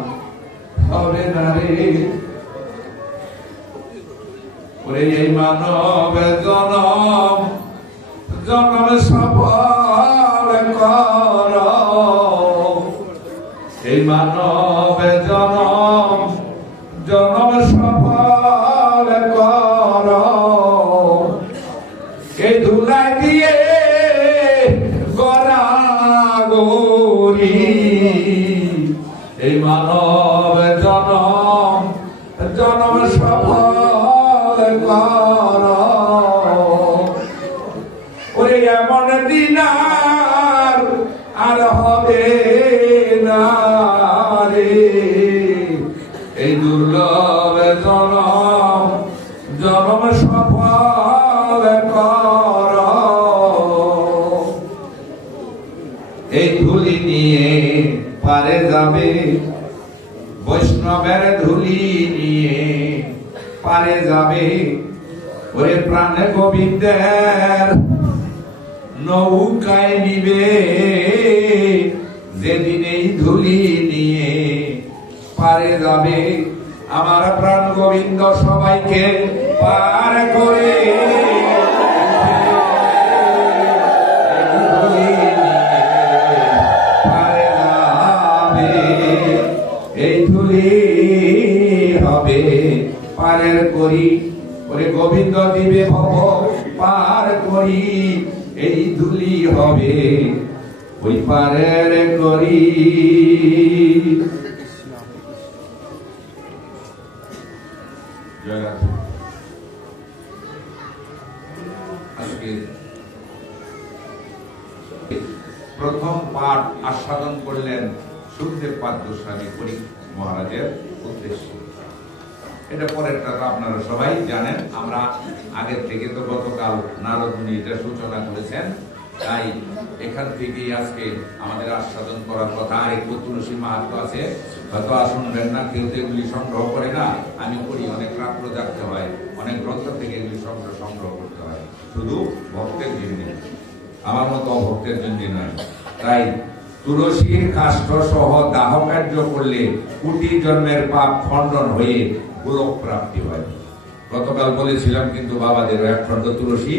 হবে না রে, ওরে এই মানব জনম জনম সফল কর, এই মানব জনম জনম সফল কর, এই ধুলাই দিয়ে গড়া গৌরী, এই মানব জনম জনম সফল কর, ওরে এমন দিন আর হবে না রে, এই দুর্লভ জনম জনম সফল কর, এই ধুলি নিয়ে পারে যাবে, বৈষ্ণবের ধুলি নিয়ে পারে যাবে, ওরে প্রাণ গোবিন্দের নৌকায় নিবে, যেদিন এই ধুলি নিয়ে পারে যাবে, আমার প্রাণ গোবিন্দ সবাইকে পার করে পারে যাবে, এই ধুলি হবে পারের করি, ওরে গোবিন্দ দিবে ভব পার করি, এই ধুলি হবে ওই পারের করি। আজকে প্রথম পাঠ আস্বাদন করলেন সুখদেব পাদ্যস্বামী পরীক্ষিত মহারাজের উদ্দেশ্যে। এটা পরেরটা তো আপনারা সবাই জানেন, আমরা আগের থেকে তো গতকাল নারদ মুনি এটা সূচনা করেছেন, তাই এখান থেকেই আজকে আমাদের আস্বাদন করার কথা। আর একটু তুলসী মাহাত্ম্য আছে, হয়তো শুনবেন না, কেউ তো এগুলি সংগ্রহ করে না, আমি করি, অনেক রাত্র জাগতে হয়, অনেক গ্রন্থ থেকে এগুলি সংগ্রহ করতে হয়, শুধু ভক্তের জন্য, আমার মতো অভক্তের জন্য নয়। তাই তুলসীর কাষ্ঠ সহ দাহ কার্য করলে কোটি জন্মের পাপ খণ্ডন হয়ে গোলক প্রাপ্তি হয়। গতকাল বলেছিলাম কিন্তু বাবাদের এক খণ্ড তুলসী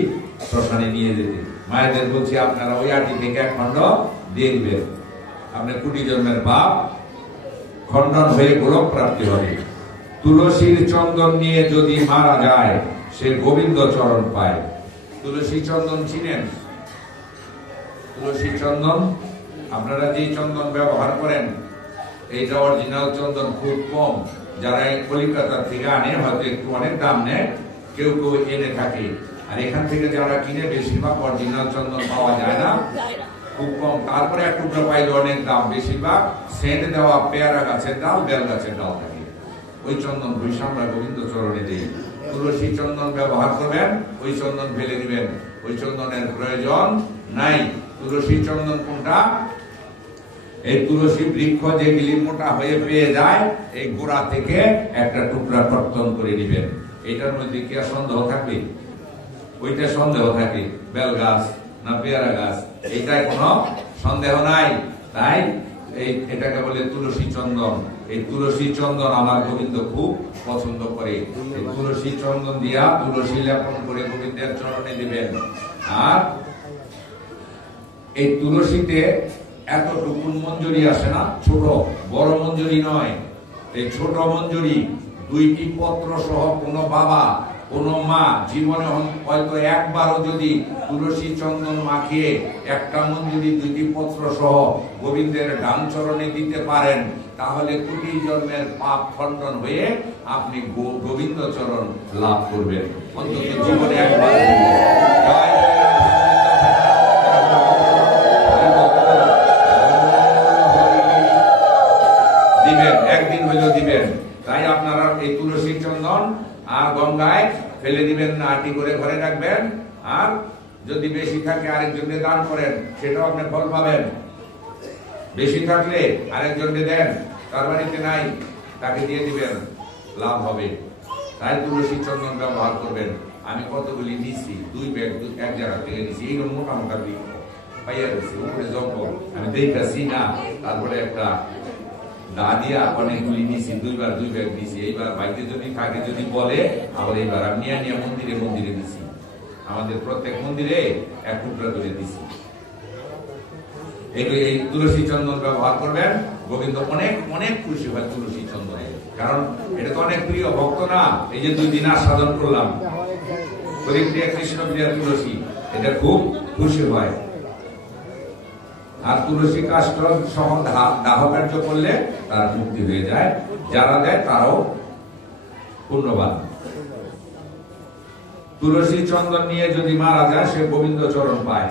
শ্মশানে নিয়ে যেতে, মায়েদের বলছি আপনারা ওই আটি থেকে এক খণ্ড দিয়ে দিবেন, আপনার কোটি জন্মের পাপ খণ্ডন হয়ে গোলক প্রাপ্তি হবে। তুলসীর চন্দন নিয়ে যদি মারা যায় সে গোবিন্দ চরণ পায়। তুলসী চন্দন চিনেন? তুলসী চন্দন আপনারা যে চন্দন ব্যবহার করেন এইটা অরিজিনাল চন্দন খুব কম, যারা কলিকাতা থেকে আনে হয়তো একটু অনেক দাম নেয়, কেউ কেউ এনে থাকে, আর এখান থেকে যারা কিনে বেশিরভাগ অরিজিনাল চন্দন পাওয়া যায় না, খুব কম, তারপরে এক টুকরা পাইলে অনেক দাম। বেশিরভাগ সেন্ট দেওয়া পেয়ারা গাছের ডাল, বেল গাছের ডাল থাকে। ওই চন্দন ভুইসা আমরা গোবিন্দ চরণে দিই। তুলসী চন্দন ব্যবহার করবেন, ওই চন্দন ফেলে দিবেন, ওই চন্দনের প্রয়োজন নাই। তুলসী চন্দন কোনটা? এই তুলসী বৃক্ষ যেগুলি মোটা হয়ে পেয়ে যায়, এই গোড়া থেকে একটা টুকরা কর্তন করে নিবেন। এটার মধ্যে কি আর সন্দেহ থাকবে? ওইটা সন্দেহ থাকে, বেল গাছ না পেয়ারা গাছ, এইটাই কোনো সন্দেহ নাই। তাই এটাকে বলে তুলসী চন্দন। এই তুলসী চন্দন আমার গোবিন্দ খুব পছন্দ করে। তুলসী চন্দন দিয়া তুলসী লেপন করে গোবিন্দের চরণে দিবেন। আর এই তুলসীতে এতটুকু মঞ্জুরি আসে না, ছোট বড় মঞ্জুরি নয়। এই ছোট মঞ্জুরি 2টি পত্র সহ কোন বাবা কোন মা জীবনে হয়তো একবারও যদি তুলসী চন্দন মাখিয়ে একটা মঞ্জুরি 2টি পত্র সহ গোবিন্দের ডান চরণে দিতে পারেন, তাহলে কোটি জন্মের পাপ খণ্ডন হয়ে আপনি গোবিন্দ চরণ লাভ করবেন, অন্তত জীবনে একবার। দিবেন, একদিন হইলেও দিবেন। তাই আপনারা এই তুলসী চন্দন আর গঙ্গায় ফেলে দিবেন না, আটি করে ঘরে রাখবেন। আর যদি বেশি থাকে আরেকজনকে দান করেন, সেটাও আপনি ফল পাবেন। বেশি থাকলে আরেকজনকে দেন, তার বাড়িতে নাই, তাকে দিয়ে দিবেন, লাভ হবে। তাই তুলসী চন্দন ব্যবহার করবেন। আমি কতগুলি নিছি, 2 ব্যাগ এক জায়গা থেকে নিছি। এই মোটা মোটা পাইয়া গেছি, উপরে জঙ্গল আমি দেখতেছি না। তারপরে একটা দাদিয়া অনেকগুলি নিছি, 2 ব্যাগ নিছি। এইবার বাইকে যদি থাকে, যদি বলে, আবার এইবার আমি নিয়ে মন্দিরে মন্দিরে দিছি। আমাদের প্রত্যেক মন্দিরে এক টুকরা করে দিছি। এই তুলসী চন্দন ব্যবহার করবেন, গোবিন্দ অনেক অনেক খুশি হয় তুলসী চন্দনে। কারণ এটা তো অনেক প্রিয় ভক্ত না। এই যে 2 দিন আস্বাদন করলাম, হরিপ্রিয়া কৃষ্ণ প্রিয়া তুলসী, এটা খুব খুশি হয়। আর তুলসী কাষ্ঠ সহ দাহ কার্য করলে তার মুক্তি হয়ে যায়। যারা দেয় তারাও পুণ্যবান। তুলসী চন্দন নিয়ে যদি মারা যায়, সে গোবিন্দ চরণ পায়।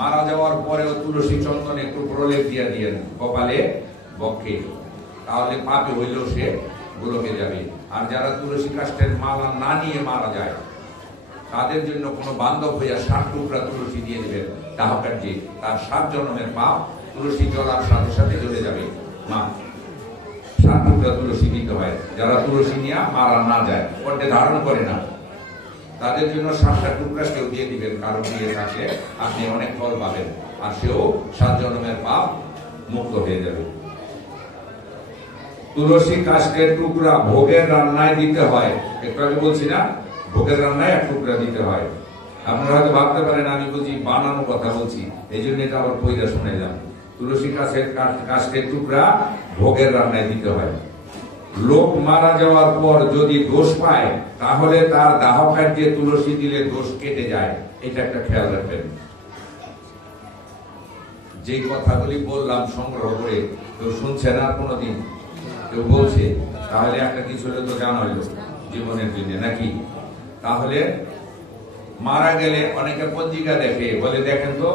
মারা যাওয়ার পরেও তুলসী চন্দন একটু প্রলেপ দিয়ে দিয়েন কপালে, বক্ষে, তাহলে পাপে হইলেও সে গোলকে যাবে। আর যারা তুলসী কাষ্ঠের মালা না নিয়ে মারা যায়, তাদের জন্য কোনো বান্ধব হইয়া 7 টুকরা তুলসী দিয়ে দিবেন দাহ কার্যে। তার 7 জন্মের পাপ তুলসী জলার সাথে সাথে চলে যাবে। মা 7 টুকরা তুলসী দিতে হয়। যারা তুলসী নিয়ে মারা না যায়, কণ্ঠে ধারণ করে না, তাদের জন্য 7টা টুকরা কেউ দিয়ে দিবেন। কারণ দিয়ে থাকলে আপনি অনেক ফল পাবেন, আর সেও 7 জন্মের পাপ মুক্ত হয়ে যাবে। তুলসী কাষ্ঠের টুকরা ভোগের রান্নায় দিতে হয়। একটু আগে বলছি না, ভোগের রান্নায় 1 টুকরা দিতে হয়। আপনারা হয়তো ভাবতে পারেন আমি বুঝি বানানোর কথা বলছি, এই জন্য এটা আবার পয়দা শুনেলাম। তুলসী কাষ্ঠের টুকরা ভোগের রান্নায় দিতে হয়। লোক মারা যাওয়ার পর যদি দোষ পায়, তাহলে তার দাহ কার্যে তুলসী দিলে দোষ কেটে যায়। এটা একটা খেয়াল রাখবেন। যে কথাগুলি বললাম সংগ্রহ করে, কেউ শুনছে না কোনোদিন, কেউ বলছে, তাহলে একটা কিছু হলে তো জানা হইল জীবনের জন্য নাকি। তাহলে মারা গেলে অনেকে পঞ্জিকা দেখে, বলে দেখেন তো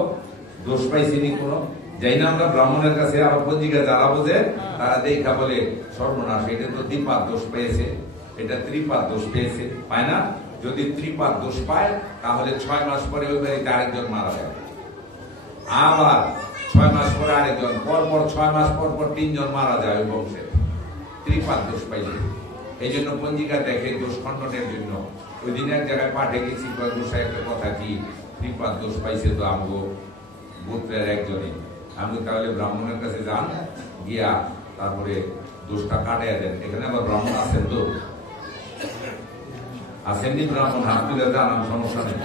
দোষ পাইছিনি কোনো, যাই না আমরা ব্রাহ্মণের কাছে। আবার পঞ্জিকা যারা বোঝে তারা দেখা বলে সর্বনাশ, এটা তো দ্বিপাদ দোষ পেয়েছে, এটা ত্রিপাদ দোষ পেয়েছে, পায় না। যদি ত্রিপাদ দোষ পায়, তাহলে 6 মাস পরে ওই বাড়িতে আরেকজন মারা যায়, আবার 6 মাস পরে আরেকজন, পরপর 6 মাস পরপর 3 জন মারা যায় ওই বংশে, ত্রিপাদ দোষ পাইছে। এই জন্য পঞ্জিকা দেখে দোষ খণ্ডনের জন্য। ওই দিন এক জায়গায় পাঠে গেছি, একটা কথা কি, ত্রিপাদ দোষ পাইছে তো আমগো গোত্রের একজনে। আমি তাহলে ব্রাহ্মণের কাছে যান, গিয়া তারপরে দোষটা কাটাইয়া দেন। এখানে আবার ব্রাহ্মণ আছেন তো, আসেননি ব্রাহ্মণ? হাত তুলে দেন, আমার সমস্যা নেই,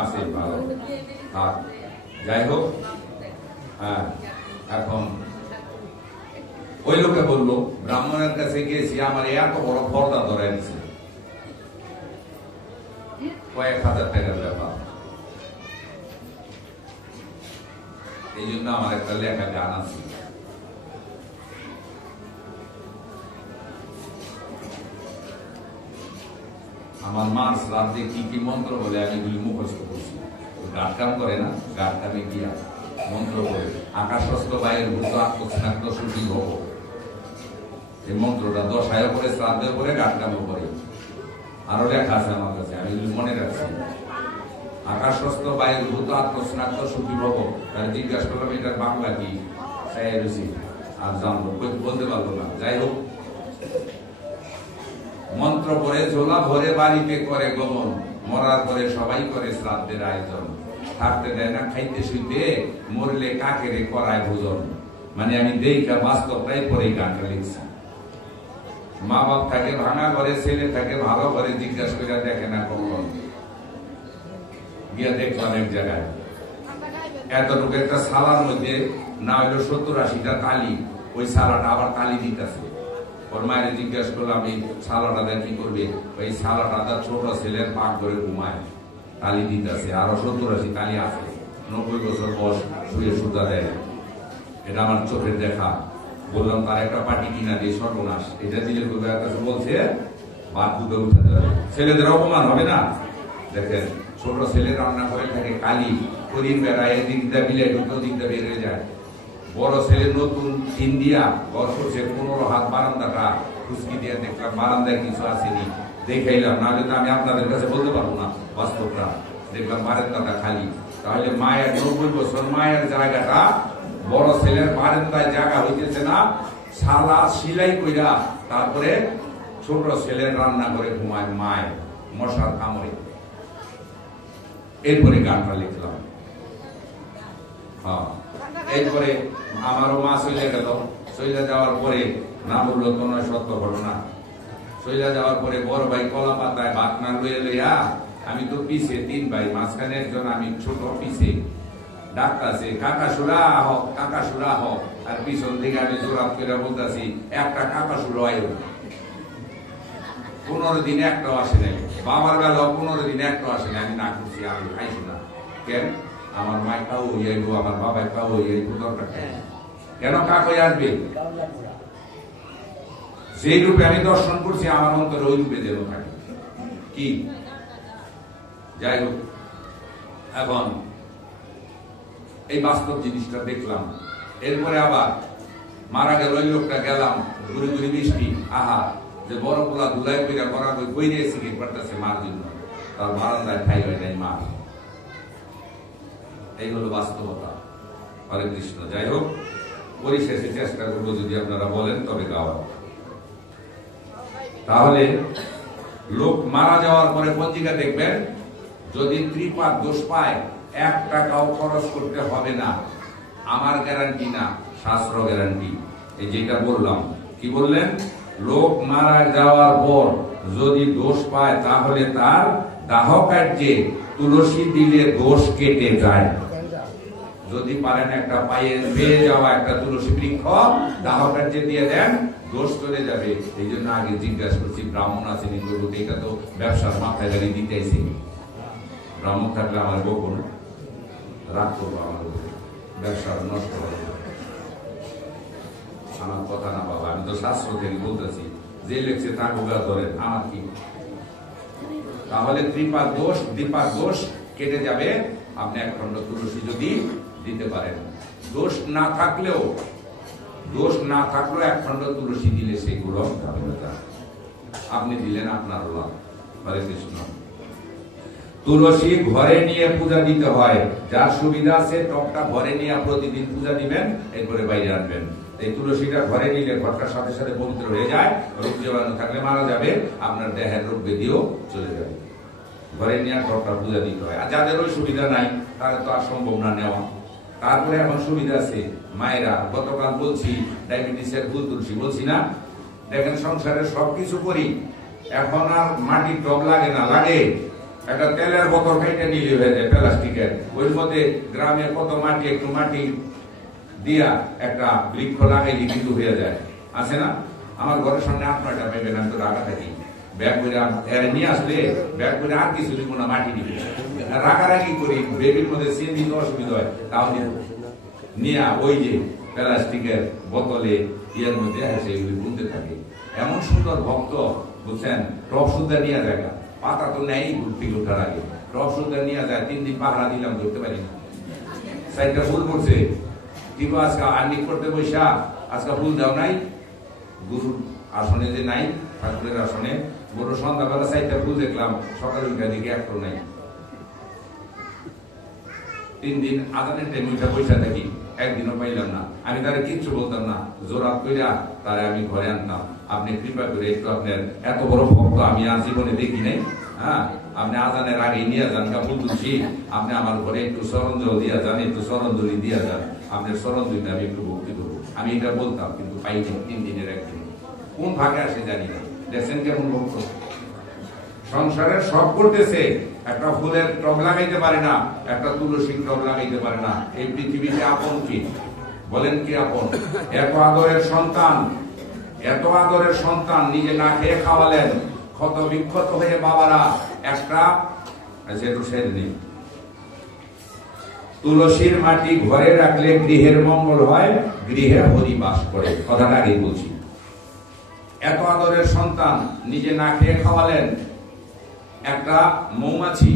আছে ভালো। আর যাই হোক, হ্যাঁ, এখন ওই লোকে বললো ব্রাহ্মণের কাছে গিয়েছি, আমার এত বড় পর্দা ধরে নিছে, কয়েক হাজার টাকার ব্যাপার। এই জন্য আমার একটা লেখা গান আছে, আমার মার শ্রাদ্ধে কি কি মন্ত্র বলে আমি এগুলি মুখস্থ করছি। গাটকাম করে না, গাটকামে গিয়া মন্ত্র করে আকাশস্থ বায়ুর ভূত আত্মস্নাগ্ধ সুখী ভব, এই মন্ত্রটা দশায় করে শ্রাদ্ধের করে গাটকামে করে। আরো লেখা আছে আমার কাছে, আমি মনে রাখছি। আকাশস্থ বায়ুর ভূত আত্মস্নাগ্ধ সুখী ভব। তাই জিজ্ঞাসা করলাম এটার বাংলা কি, আর জানলো বলতে পারবো না। যাই হোক, মন্ত্র পরে ঝোলা ভরে বাড়িতে করে গমন, মরার পরে সবাই করে শ্রাদ্ধের আয়োজন, থাকতে দেয় না খাইতে শুইতে, মরলে কাকেরে করায় ভোজন। মানে আমি দেখা বাস্তবটাই পরে গানটা লিখছি। মা বাপ থাকে ভাঙা ঘরে, ছেলে থাকে ভালো ঘরে, জিজ্ঞাসা করে দেখে না কখন গিয়া দেখলাম এক জায়গায় এতটুকু একটা সালার মধ্যে না হইলো 70-80টা তালি, ওই সালাটা আবার তালি দিতেছে। ওর মায়ের জিজ্ঞাসা করলাম এই সালাটা কি করবে, ওই সালাটা তার ছোট ছেলের পাক করে ঘুমায়, তালি দিতেছে। আরো 70-80 তালি আছে, 90 বছর বয়স, শুয়ে সুতা দেয়। এটা আমার চোখের দেখা। বললাম তার একটা পাটি কিনা দিয়ে সর্বনাশ, এটা দিলে বলছে বাদ দুটো উঠাতে হবে, ছেলেদের অপমান হবে না। দেখেন ছোট ছেলে রান্না করে থাকে, কালি করির বেড়ায়, এদিক দিয়ে বিলে ঢুকে ওদিক দিয়ে বেরিয়ে যায়। বড় ছেলে নতুন টিন দিয়া ঘর করছে, 15 হাত বারান্দাটা খুশকি দিয়ে দেখলাম বারান্দায় কিছু আসেনি, দেখাইলাম। না হলে আমি আপনাদের কাছে বলতে পারবো না বাস্তবটা। দেখলাম বারান্দাটা খালি। তাহলে মায়ের 90 বছর মায়ের জায়গাটা বড় ছেলের বারান্দায় জায়গা হইতেছে না, সালা সিলাই কইরা তারপরে ছোট ছেলের রান্না করে ঘুমায় মায় মশার কামড়ে। এরপরে গানটা লিখলাম। হ্যাঁ, এরপরে আমারও মা চলে গেল। চলে যাওয়ার পরে না বললো তো নয়, সত্য ঘটনা। চলে যাওয়ার পরে বড় ভাই কলা পাতায় ভাত না লইয়া লইয়া, আমি তো পিছে 3 ভাই, মাঝখানে একজন, আমি ছোট, পিছে ডাকতাছে কাকাশুরা হোক, কাকাশুরা হোক। আর পিছন থেকে আমি জোরাত করে বলতেছি একটা কাকাশুরা আয়ো। 15 দিন একটাও আসে নাই। বাবার বেলা 15 দিন একটাও আসে নাই। আমি না করছি, আমি খাইছি না। কেন? আমার মায় কাউ হইয়াইব, আমার বাবায় কাউ হইয়াইব, দরকার কেন কাক হয়ে আসবে? সেই রূপে আমি দর্শন করছি, আমার অন্তরে ওই রূপে যেন থাকে। কি যাই হোক, এখন এই বাস্তব জিনিসটা দেখলাম। এরপরে আবার মারা গেল ওই লোকটা, গেলাম ঘুরে ঘুরে বৃষ্টি, আহা যে বড় পোলা ধুলাই কইরা করা কই নিয়ে সিগারেট পাঠাচ্ছে মার জন্য, তার বারান্দায় ঠাই হয় নাই মার। এই হলো বাস্তবতা। হরে কৃষ্ণ। যাই হোক, পরিশেষে চেষ্টা করবো যদি আপনারা বলেন তবে গাওয়া। তাহলে লোক মারা যাওয়ার পরে পত্রিকা দেখবেন, যদি ত্রিপাদ দোষ পায় 1 টাকাও খরচ করতে হবে না। আমার গ্যারান্টি না, শাস্ত্র গ্যারান্টি। এই যেটা বললাম, কি বললেন? লোক মারা যাওয়ার পর যদি দোষ পায় তাহলে তার দাহ কার্যে তুলসী দিলে দোষ কেটে যায়। যদি পারেন একটা পেয়ে যাওয়া একটা তুলসী বৃক্ষ দাহ কার্যে দিয়ে দেন, দোষ চলে যাবে। এই জন্য আগে জিজ্ঞাসা করছি ব্রাহ্মণ আছে নি? এটা তো ব্যবসার মাথায় গাড়ি দিতে আইসি। ব্রাহ্মণ থাকলে আমার বকুন রাগ করবো, আমার ব্যবসা নষ্ট হবে। আমার কথা না বাবা, আমি তো শাস্ত্র থেকে বলতেছি, যে লেখছে তা গোগা ধরেন, আমার কি? তাহলে ত্রিপাদ দোষ, দ্বিপাদ দোষ কেটে যাবে আপনি 1 খণ্ড তুলসী যদি দিতে পারেন। দোষ না থাকলেও 1 খণ্ড তুলসী দিলে সেগুলো আপনি দিলেন, আপনার লাভ। হরে কৃষ্ণ। তুলসী ঘরে নিয়ে পূজা দিতে হয়। যার সুবিধা আছে টপটা ঘরে নিয়ে প্রতিদিন পূজা দিবেন, এরপরে বাইরে আনবেন। এই তুলসীটা ঘরে নিলে ঘরটার সাথে সাথে পবিত্র হয়ে যায়। রোগ জীবাণু থাকলে মারা যাবে, আপনার দেহের রোগ ব্যাধিও চলে যাবে। ঘরে নিয়ে টপটা পূজা দিতে হয়। আর যাদের ওই সুবিধা নাই তাদের তো আর সম্ভব না নেওয়া। তারপরে এখন সুবিধা আছে মায়েরা, গতকাল বলছি ডায়াবেটিসের ফুল তুলসী বলছি না? দেখেন সংসারে সবকিছু করি, এখন আর মাটির টব লাগে না, লাগে একটা তেলের বোতল কেটে নিলে হয়ে যায় প্লাস্টিকের। ওই মধ্যে গ্রামে কত মাটি, একটু মাটি দিয়া একটা বৃক্ষ লাগাইলে কিন্তু হয়ে যায়, আছে না? আমার ঘরের সামনে 8-9টা পাইবেন, আমি তো রাখা থাকি। ব্যাগ করে নিয়ে আসলে ব্যাগ করে আর কিছু দিব না, মাটি দিবে। রাগারাগি করি, বেবির মধ্যে সিন দিতে অসুবিধা হয়, তাও নিয়ে ওই যে প্লাস্টিকের বোতলে ইয়ের মধ্যে সেগুলি বুনতে থাকে। এমন সুন্দর ভক্ত বুঝছেন, টপ সুন্দর নিয়ে জায়গা পাতা তো নেই ঘুরতে ওঠার আগে, রসুলদের নিয়ে যায়, 3 দিন পাহারা দিলাম, ধরতে পারি না। 4টা ফুল পড়ছে, কিন্তু আজকে আর্নিক করতে বৈশা আজকে ফুল দাও নাই, গুরুর আসনে যে নাই, ঠাকুরের আসনে বড় সন্ধ্যাবেলা 4টা ফুল দেখলাম, সকালে উঠে দিকে একটাও নাই। 3 দিন আদানের টাইম উঠে বৈশা থাকি, একদিনও পাইলাম না। আমি তারা কিচ্ছু বলতাম না, জোরাত কইরা তারা আমি ঘরে আনতাম। আপনি কৃপা করে একটু, আপনার এত বড় ভক্ত আমি আর জীবনে দেখি নাই, হ্যাঁ, আপনি আজানের আগে নিয়ে যান, কাপড় তুলছি, আপনি আমার ঘরে একটু সরঞ্জল দিয়া যান, একটু সরঞ্জলি দিয়া যান, আপনার সরঞ্জলিটা আমি একটু ভক্তি দেবো। আমি এটা বলতাম, কিন্তু পাইনি। 3 দিনের একদিন কোন ভাগে আসে জানি না। দেখছেন কেমন ভক্ত, সংসারের সব করতেছে, একটা ফুলের টব লাগাইতে পারে না, একটা তুলসীর টব লাগাইতে পারে না। এই পৃথিবীতে আপন কি বলেন? কি আপন? এত আদরের সন্তান, এত আদরের সন্তান নিজে না খেয়ে খাওয়ালেন, ক্ষত বিক্ষত হয়ে বাবারা একটা তুলসীর মাটি ঘরে রাখলে গৃহের মঙ্গল হয়, গৃহে হরি বাস করে, কথাটা আগে বলছি। এত আদরের সন্তান নিজে না খেয়ে খাওয়ালেন, একটা মৌমাছি